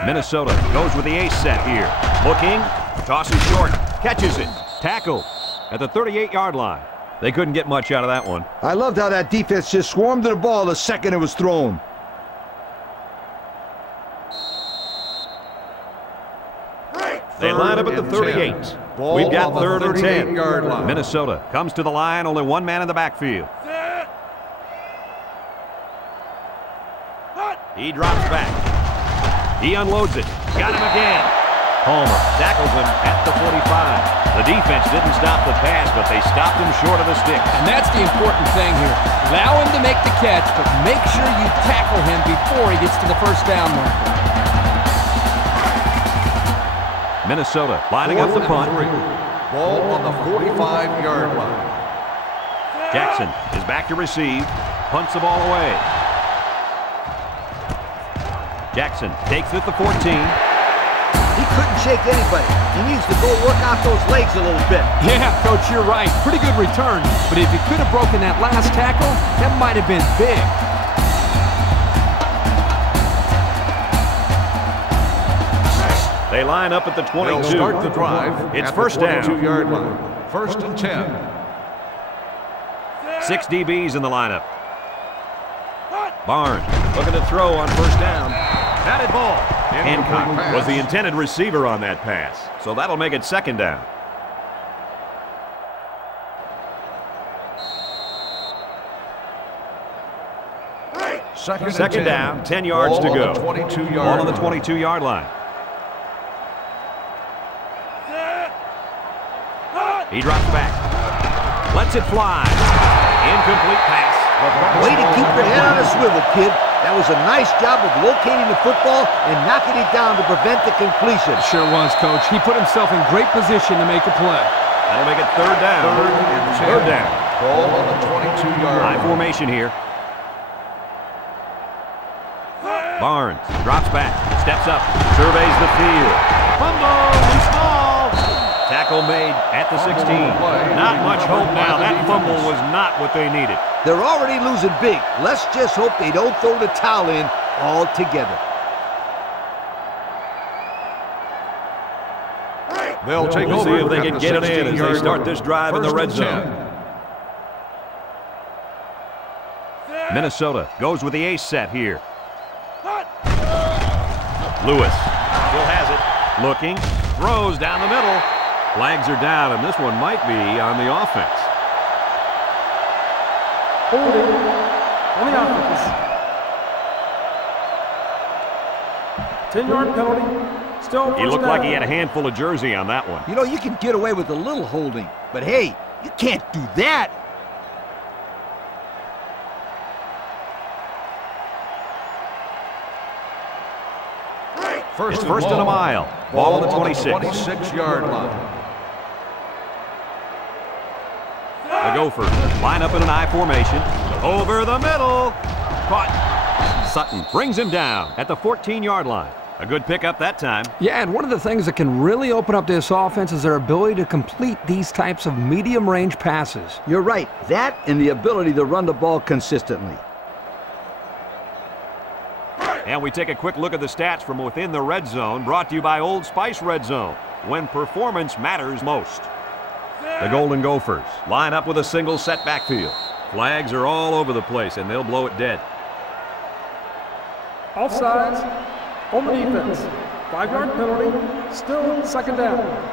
Minnesota goes with the ace set here. Looking, tosses short, catches it. Tackle at the 38-yard line. They couldn't get much out of that one. I loved how that defense just swarmed to the ball the second it was thrown. They line up at the 38. We've got 3rd and 10. Line. Minnesota comes to the line, only one man in the backfield. He drops back. He unloads it. Got him again. Palmer tackles him at the 45. The defense didn't stop the pass, but they stopped him short of the sticks. And that's the important thing here. Allow him to make the catch, but make sure you tackle him before he gets to the first down marker. Minnesota lining up the punt. Ball on the 45-yard line. Jackson is back to receive. Punts the ball away. Jackson takes it at the 14. He couldn't shake anybody. He needs to go work out those legs a little bit. Yeah, Coach, you're right. Pretty good return. But if he could have broken that last tackle, that might have been big. They line up at the 22. They'll start the drive. It's at first the down. 22-yard line. First and 10. 6 DBs in the lineup. Barnes looking to throw on first down. Batted ball. Hancock was the intended receiver on that pass, so that'll make it second down. Second down, 10 yards to go. Ball on the 22-yard line. He drops back. Lets it fly. Incomplete pass. Way to keep your head on a swivel, kid. That was a nice job of locating the football and knocking it down to prevent the completion. Sure was, Coach. He put himself in great position to make a play. That'll make it third down. Third down. Ball on the 22-yard line. High formation here. Barnes drops back, steps up, surveys the field. Fumble and small. Tackle made at the 16. Not much hope now. That fumble was not what they needed. They're already losing big. Let's just hope they don't throw the towel in altogether. They'll take We'll over see if they at can the get it in as they 16-yard start line. this drive in the red First and zone. Minnesota goes with the ace set here. Lewis still has it. Looking. Throws down the middle. Flags are down, and this one might be on the offense. Holding on the offense. 10-yard penalty. Still He looked like he had a handful of jersey on that one. You know, you can get away with a little holding, but hey, you can't do that. It's first and a mile. Ball on the 26. 26-yard line. The Gophers line up in an I formation. Over the middle. Caught. Sutton brings him down at the 14-yard line. A good pickup that time. Yeah, and one of the things that can really open up this offense is their ability to complete these types of medium-range passes. You're right. That and the ability to run the ball consistently. And we take a quick look at the stats from within the red zone, brought to you by Old Spice Red Zone, when performance matters most. The Golden Gophers line up with a single set backfield. Flags are all over the place, and they'll blow it dead. Offsides on the defense. 5-yard penalty. Still second down.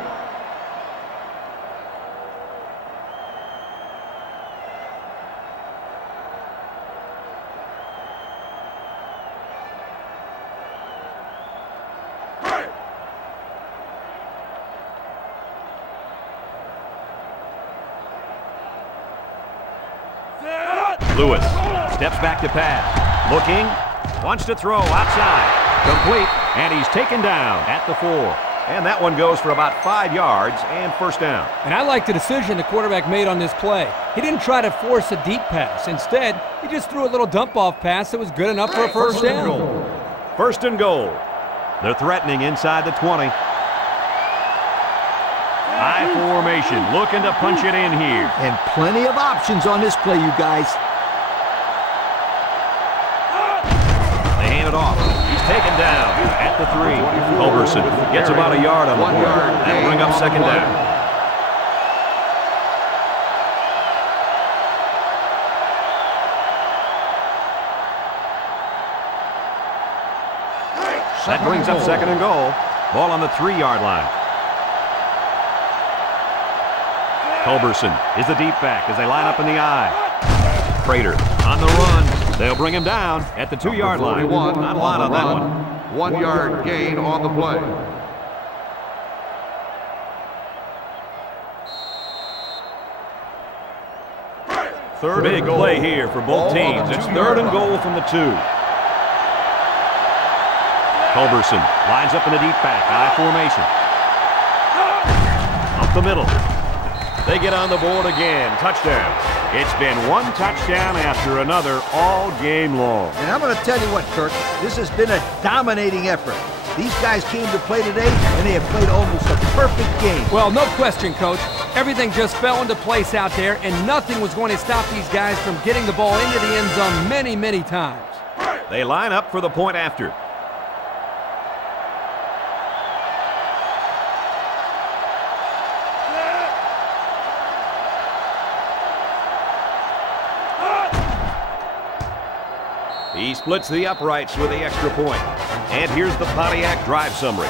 Lewis steps back to pass. Looking. Wants to throw outside. Complete. And he's taken down at the 4. And that one goes for about 5 yards and first down. And I like the decision the quarterback made on this play. He didn't try to force a deep pass. Instead, he just threw a little dump-off pass that was good enough for a first down. First and goal. They're threatening inside the 20. High formation, looking to punch it in here. And plenty of options on this play, you guys. They hand it off. He's taken down at the 3. Culberson gets about a yard on the board. That'll bring up second down. That brings up second and goal. Ball on the 3-yard line. Culberson is the deep back as they line up in the I. Prater on the run. They'll bring him down at the 2-yard line. Not a lot on that one. 1-yard gain on the play. Third big play here for both teams. It's third and goal from the 2. Culberson lines up in the deep back, I formation. Up the middle. They get on the board again. Touchdown. It's been one touchdown after another all game long. And I'm going to tell you what, Kirk, this has been a dominating effort. These guys came to play today, and they have played almost a perfect game. Well, no question, Coach. Everything just fell into place out there, and nothing was going to stop these guys from getting the ball into the end zone many, many times. They line up for the point after. He splits the uprights with the extra point. And here's the Pontiac drive summary.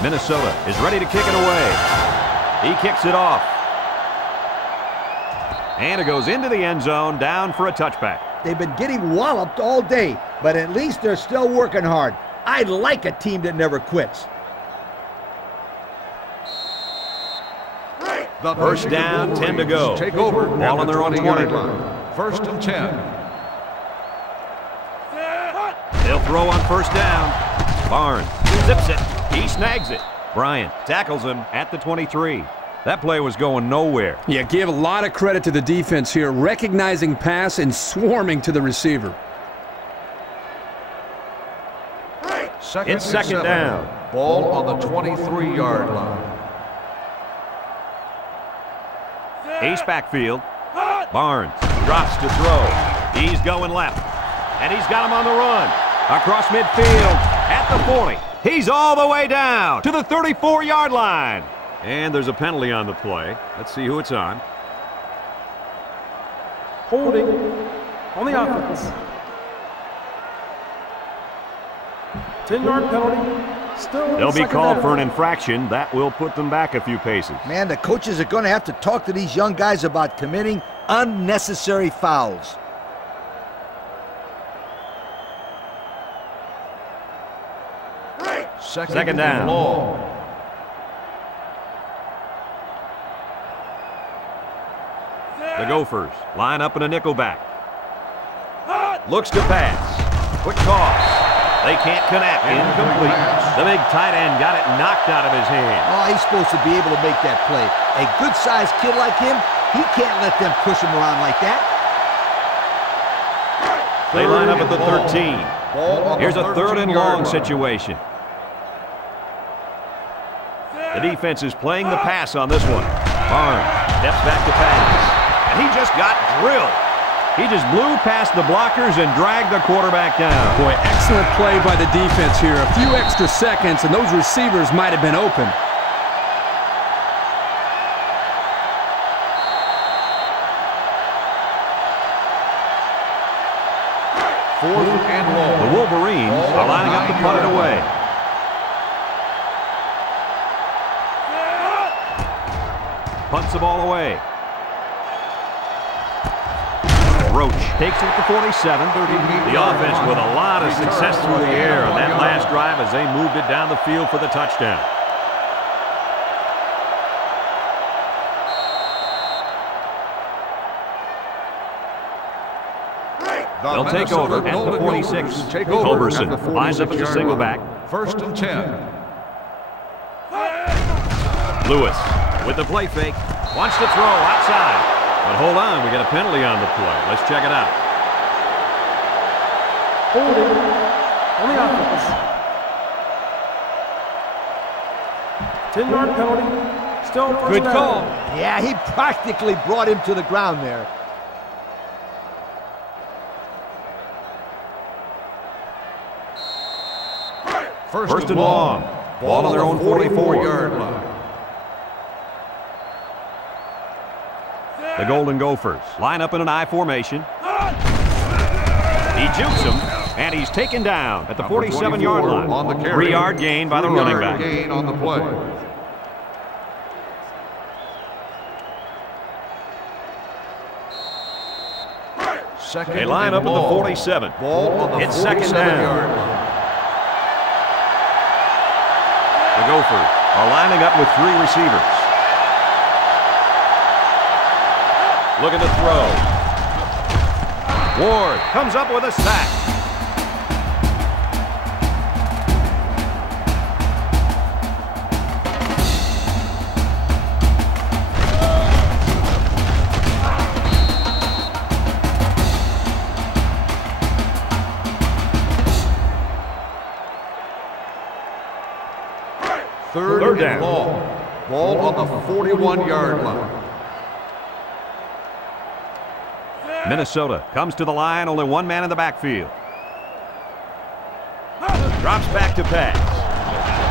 Minnesota is ready to kick it away. He kicks it off. And it goes into the end zone, down for a touchback. They've been getting walloped all day, but at least they're still working hard. I like a team that never quits. The First down, 10 to go. Take over. Ball on their own 20 line. First and 10. They'll throw on first down. Barnes zips it. He snags it. Bryant tackles him at the 23. That play was going nowhere. Yeah, give a lot of credit to the defense here, recognizing pass and swarming to the receiver. It's second down. Ball on the 23-yard line. Ace backfield. Barnes drops to throw. He's going left. And he's got him on the run. Across midfield at the 40. He's all the way down to the 34-yard line. And there's a penalty on the play. Let's see who it's on. Holding on the offense. 10-yard penalty. Still They'll be called down. for an infraction. That will put them back a few paces. Man, the coaches are going to have to talk to these young guys about committing unnecessary fouls. Second down. The Gophers line up in a nickelback. Looks to pass. Quick toss. They can't connect. Incomplete. The big tight end got it knocked out of his hand. Oh, he's supposed to be able to make that play. A good-sized kid like him, he can't let them push him around like that. They line up at the 13. Here's a third and long situation. The defense is playing the pass on this one. Barnes steps back to pass. And he just got drilled. He just blew past the blockers and dragged the quarterback down. Boy, excellent play by the defense here. A few extra seconds, and those receivers might have been open. Fourth and long. The Wolverines are lining up to punt it away. Punts the ball away. Roach takes it to 47. The offense with a lot of success through the air on that last drive as they moved it down the field for the touchdown. They'll take over at the 46. Culberson lines up as a single back. First and 10. Lewis with the play fake. Wants to throw outside. But hold on, we got a penalty on the play. Let's check it out. Holding on the offense. 10-yard penalty. Still first Good down. call. Yeah, he practically brought him to the ground there. First and long. Ball on their own 44-yard line. The Golden Gophers line up in an I formation. He jukes him, and he's taken down at the 47-yard line. On the carry. 3-yard gain by the running back. Gain on the play. They line up at the 47. It's second down. The Gophers are lining up with 3 receivers. Looking to throw. Ward comes up with a sack. Third and long. Ball on the 41-yard line. Minnesota comes to the line, only 1 man in the backfield. Drops back to pass.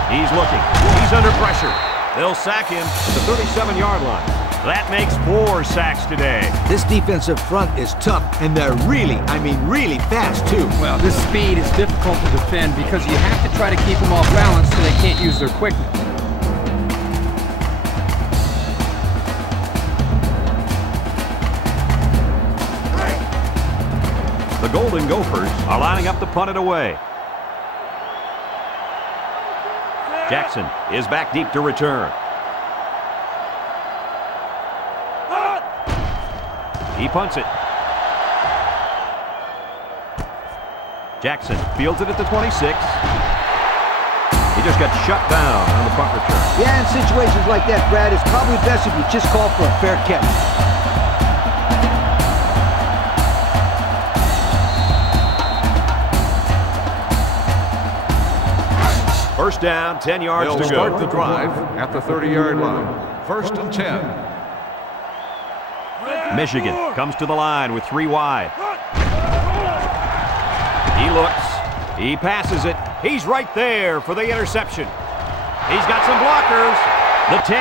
He's looking. He's under pressure. They'll sack him at the 37-yard line. That makes 4 sacks today. This defensive front is tough, and they're really, I mean really fast, too. Well, this speed is difficult to defend because you have to try to keep them off balance so they can't use their quickness. The Golden Gophers are lining up to punt it away. Jackson is back deep to return. He punts it. Jackson fields it at the 26. He just got shut down on the punt return. Yeah, in situations like that, Brad, it's probably best if you just call for a fair catch. First down, 10 yards They'll to go. start the drive at the 30-yard line. 1st and 10. Michigan comes to the line with 3 wide. He looks. He passes it. He's right there for the interception. He's got some blockers. The 10.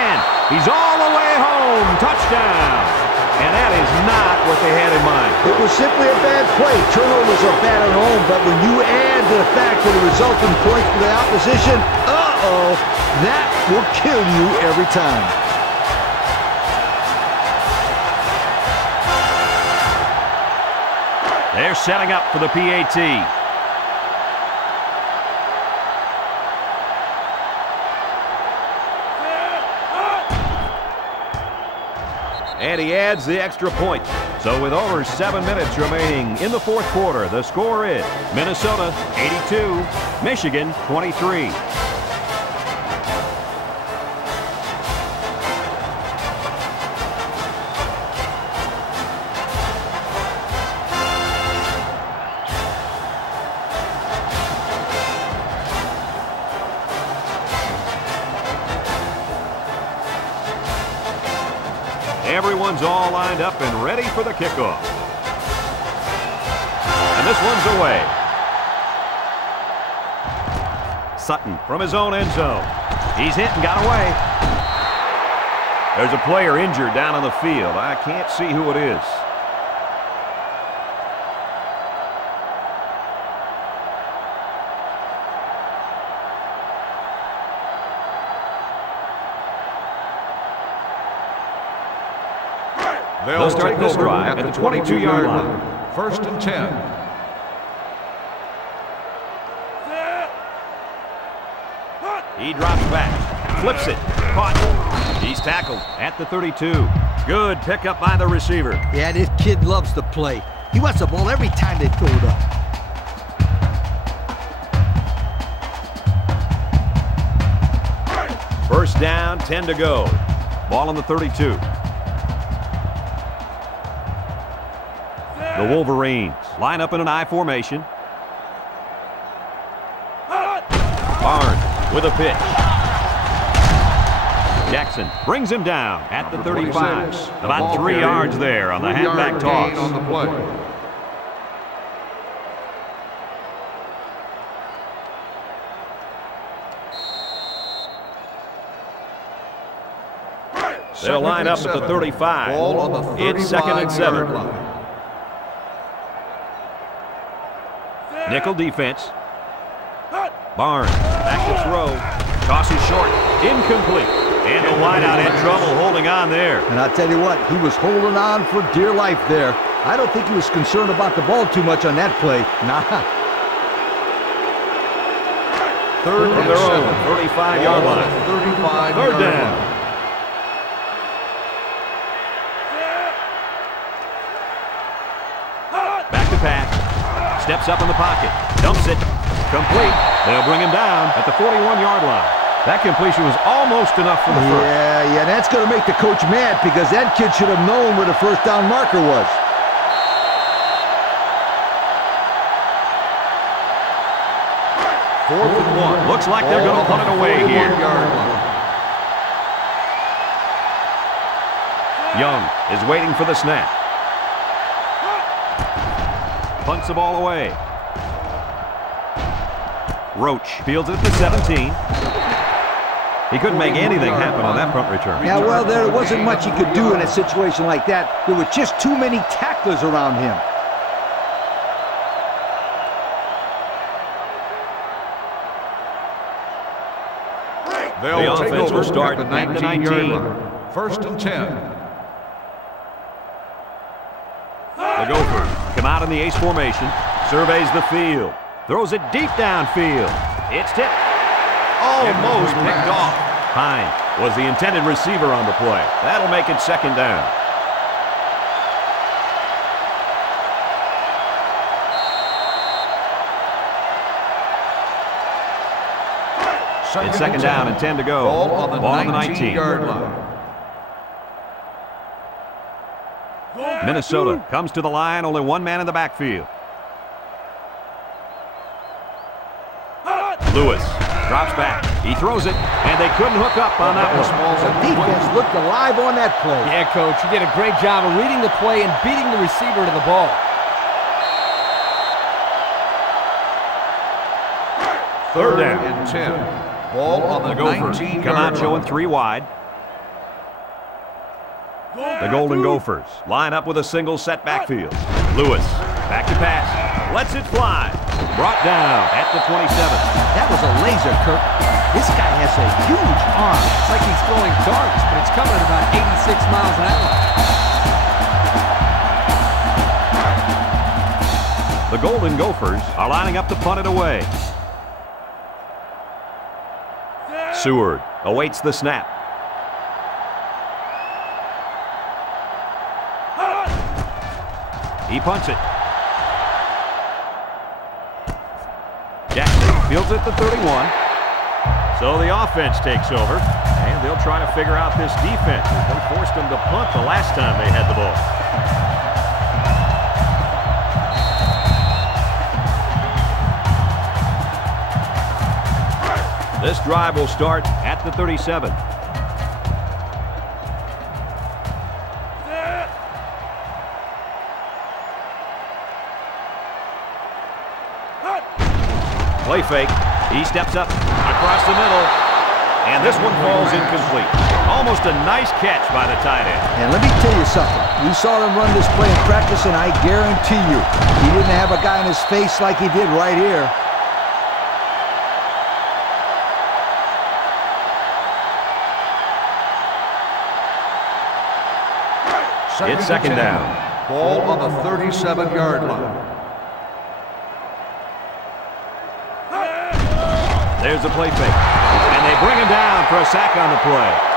He's all the way home. Touchdown. And that is not what they had in mind. It was simply a bad play. Turnovers are bad at home, but when you add to the fact that it results in points for the opposition, that will kill you every time. They're setting up for the PAT. And he adds the extra point. So with over 7 minutes remaining in the 4th quarter, the score is Minnesota 82, Michigan 23. Everyone's all lined up and ready for the kickoff. And this one's away. Sutton from his own end zone. He's hit and got away. There's a player injured down on the field. I can't see who it is. They'll start this drive at the 22-yard line. 1st and 10. He drops back, flips it, caught. He's tackled at the 32. Good pickup by the receiver. Yeah, this kid loves to play. He wants the ball every time they throw it up. First down, 10 to go. Ball on the 32. The Wolverines line up in an I formation. Barnes with a pitch. Jackson brings him down at the 35. About 3 yards there on the halfback toss. On the play. They'll line up at the 35. Ball on the 35. It's 2nd and 7. Line. Nickel defense. Barnes back to throw. Toss is short. Incomplete. And the wideout had trouble holding on there. And I'll tell you what, he was holding on for dear life there. I don't think he was concerned about the ball too much on that play. Nah. Third from and their 7. own 35-yard Ball line. at the 35-yard Third down. line. Back to pass. Steps up in the pocket. Dumps it. Complete. They'll bring him down at the 41-yard line. That completion was almost enough for the first. Yeah, that's going to make the coach mad because that kid should have known where the first down marker was. Fourth and 1. Looks like they're going to punt it away here. Young is waiting for the snap. Punts the ball away. Roach fields it at the 17. He couldn't make anything happen on that punt return. Yeah, well, there wasn't much he could do in a situation like that. There were just too many tacklers around him. They'll The take offense over will start at the at the 19-yard 19. line. First and 10. The Gophers come out in the ace formation, surveys the field, throws it deep downfield. It's tipped. Almost picked off. Hines was the intended receiver on the play. That'll make it second down. It's second down and 10 to go. Ball on the 19. 19-yard line. Minnesota comes to the line, only one man in the backfield. Lewis drops back. He throws it, and they couldn't hook up on that one. The defense looked alive on that play. Yeah, Coach, you did a great job of reading the play and beating the receiver to the ball. Third and 10. Ball on the Gophers 19-yard come out line. showing three wide. The Golden Gophers line up with a single set backfield. Lewis back to pass. Lets it fly. Brought down at the 27. That was a laser, Kirk. This guy has a huge arm. It's like he's throwing darts, but it's coming at about 86 miles an hour. The Golden Gophers are lining up to punt it away. Seward awaits the snap. He punts it. Jackson fields it to 31. So the offense takes over, and they'll try to figure out this defense as they forced them to punt the last time they had the ball. This drive will start at the 37. Play fake. He steps up across the middle, and this one falls incomplete. Almost a nice catch by the tight end. And let me tell you something. We saw him run this play in practice, and I guarantee you, he didn't have a guy in his face like he did right here. It's second down. Ball on the 37-yard line. There's a play fake, and they bring him down for a sack on the play.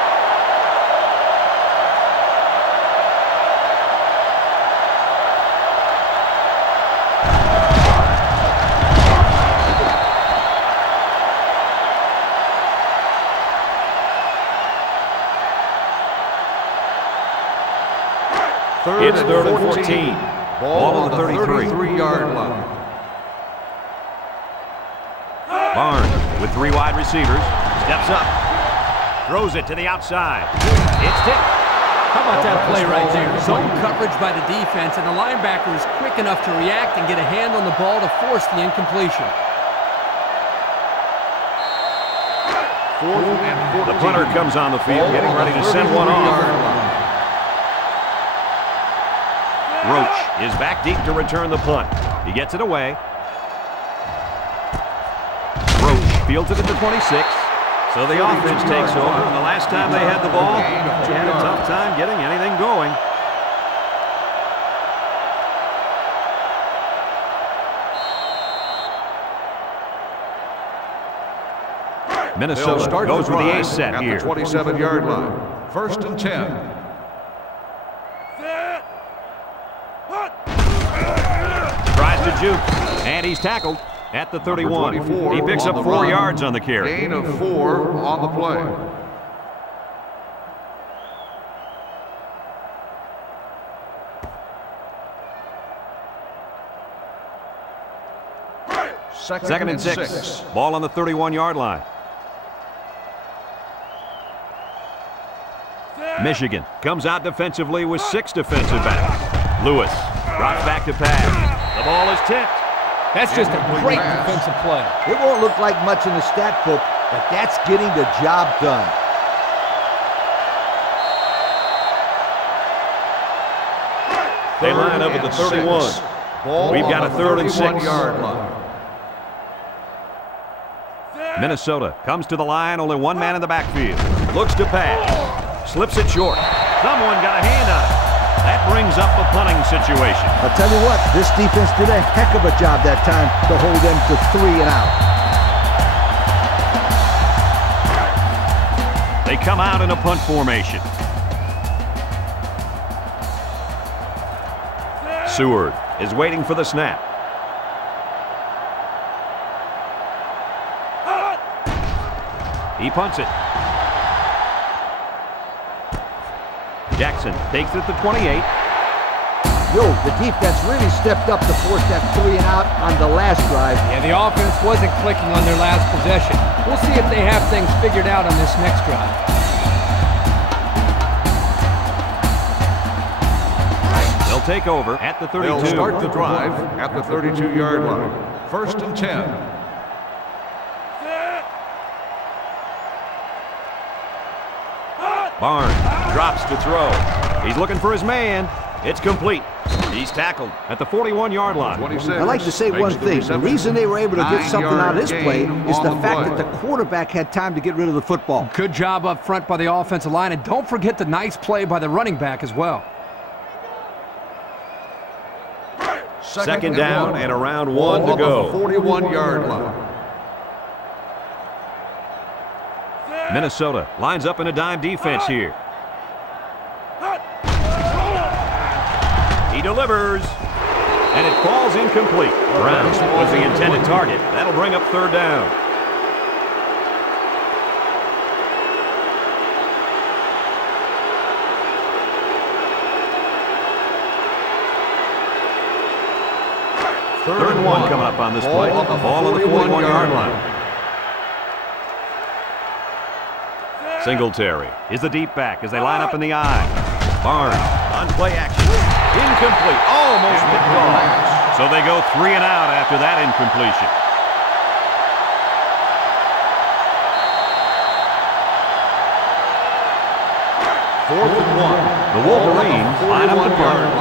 It's third and 14. Ball on the 33-yard line. Barnes with three wide receivers. Steps up. Throws it to the outside. It's tipped. How about that play right there? Zone coverage by the defense, and the linebacker is quick enough to react and get a hand on the ball to force the incompletion. Fourth and 14. The punter comes on the field, getting ready to send one off. Roach is back deep to return the punt. He gets it away. Roach fields it at the 26. So the offense takes over, and the last time they had the ball, they had a tough time getting anything going. Minnesota goes with the ace set at here. the 27-yard line. First and 10. Tries to juke, and he's tackled at the 31. He picks up 4 yards on the carry. Gain of 4 on the play. Second and 6. Ball on the 31-yard line. Michigan comes out defensively with 6 defensive backs. Lewis drops back to pass. The ball is tipped. That's just a great defensive play. It won't look like much in the stat book, but that's getting the job done. They line up at the 31. We've got a 3rd and 6. Minnesota comes to the line, only 1 man in the backfield. Looks to pass. Slips it short. Someone got a hand on it. That brings up the punting situation. I'll tell you what, this defense did a heck of a job that time to hold them to 3 and out. They come out in a punt formation. Seward is waiting for the snap. He punts it. Jackson takes it to 28. Yo, the defense really stepped up to force that 3 and out on the last drive. Yeah, the offense wasn't clicking on their last possession. We'll see if they have things figured out on this next drive. They'll take over at the 32. They'll start the drive at the 32-yard line. First and 10. Barnes drops to throw. He's looking for his man. It's complete. He's tackled at the 41-yard line. I'd like to say one thing. The reason they were able to get something out of this play is the fact that the quarterback had time to get rid of the football. Good job up front by the offensive line, and don't forget the nice play by the running back as well. Second down and around 1 to go. 41-yard line. Minnesota lines up in a dime defense here. He delivers, and it falls incomplete. Brown was the intended target. That'll bring up 3rd down. Third and 1 coming up on this play. Ball on the 41-yard line. Singletary is the deep back as they line up in the I. Barnes on play action. Incomplete. Almost picked off. So they go 3 and out after that incompletion. Fourth and 1. The Wolverines line up the punt.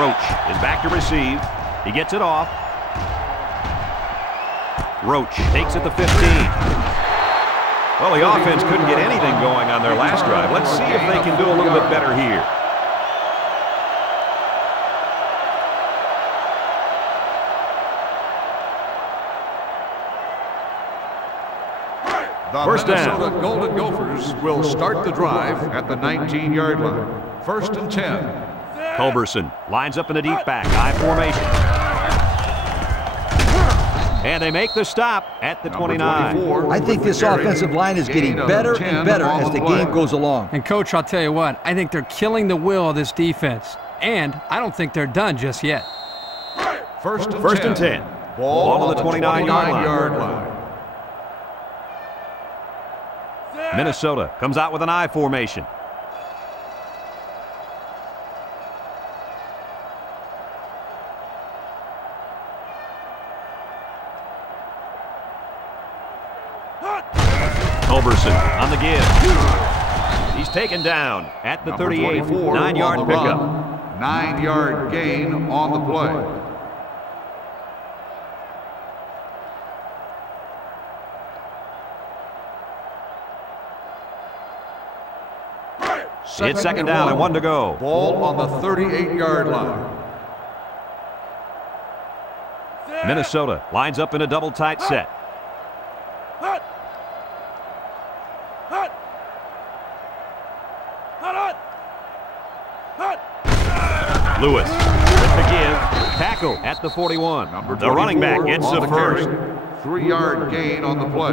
Roach is back to receive. He gets it off. Roach takes it to 15. Well, the offense couldn't get anything going on their last drive. Let's see if they can do a little bit better here. First down. The Minnesota Golden Gophers will start the drive at the 19-yard line. First and 10. Culberson lines up in the deep back, I formation. And they make the stop at the 29. I think this offensive line is getting better and better as the game goes along. And, Coach, I'll tell you what, I think they're killing the will of this defense. And I don't think they're done just yet. First and 10. Ball on the 29-yard line. Minnesota comes out with an I formation. Culberson on the give. He's taken down at the 38. 9-yard pickup. 9-yard gain on the play. It's second down and 1 to go. Ball on the 38-yard line. Minnesota lines up in a double tight set. Lewis with the give. Tackle at the 41. The running back gets the first. 3-yard gain on the play.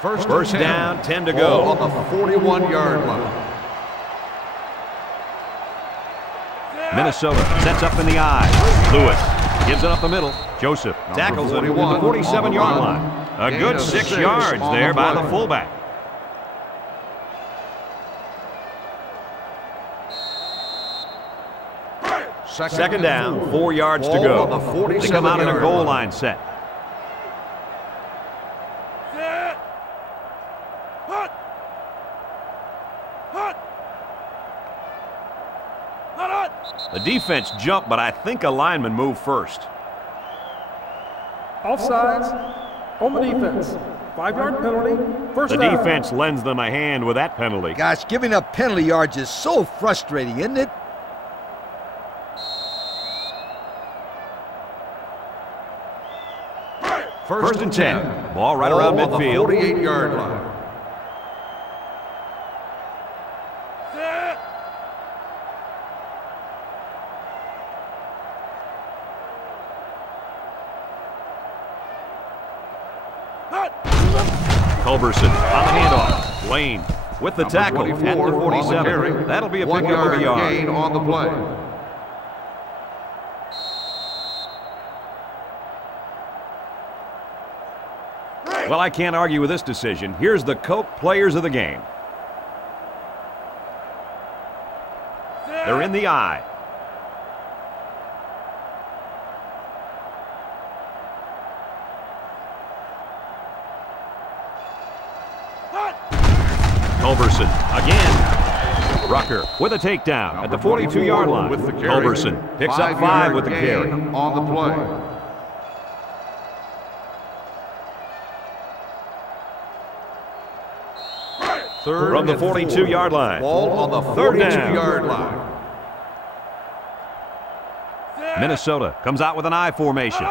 First down, 10 to go. On the 41-yard line. Minnesota sets up in the I. Lewis gives it up the middle. Joseph tackles it at the 47-yard line. A good 6 yards there by the fullback. Second down, 4 yards to go. They come out in a goal line set. The defense jumped, but I think a lineman moved first. Offsides on the defense. 5-yard penalty. First down. The defense lends them a hand with that penalty. Gosh, giving up penalty yards is so frustrating, isn't it? First and 10. Ball right around midfield. 48-yard line. Culberson on the handoff. Lane with the tackle at the 47. That'll be a pickup of a yard. Gain on the play. Well, I can't argue with this decision. Here's the Coke players of the game. They're in the I. Culberson again. Rucker with a takedown at the 42-yard line. Culberson picks up 5 with the carry. On the play. Third from the 42-yard line. Ball on the 42-yard line. Minnesota comes out with an I formation.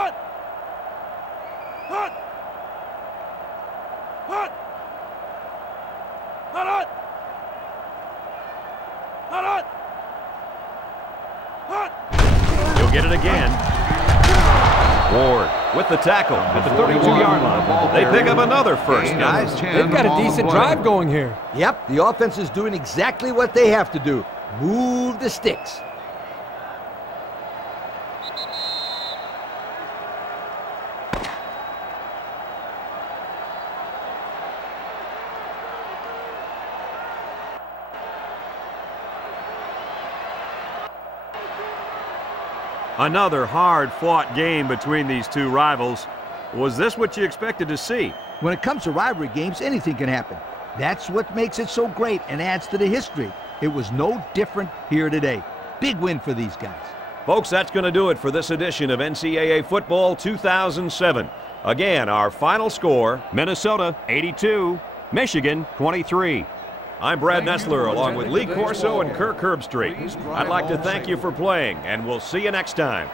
He'll get it again. Ward with the tackle at the 32-yard line. They pick up another first, guys. They've got a decent drive going here. Yep, the offense is doing exactly what they have to do. Move the sticks. Another hard-fought game between these two rivals. Was this what you expected to see? When it comes to rivalry games, anything can happen. That's what makes it so great and adds to the history. It was no different here today. Big win for these guys. Folks, that's going to do it for this edition of NCAA Football 2007. Again, our final score, Minnesota 82, Michigan 23. I'm Brad Nessler along with Lee Corso and Kirk Herbstreit. I'd like to thank you for playing, and we'll see you next time.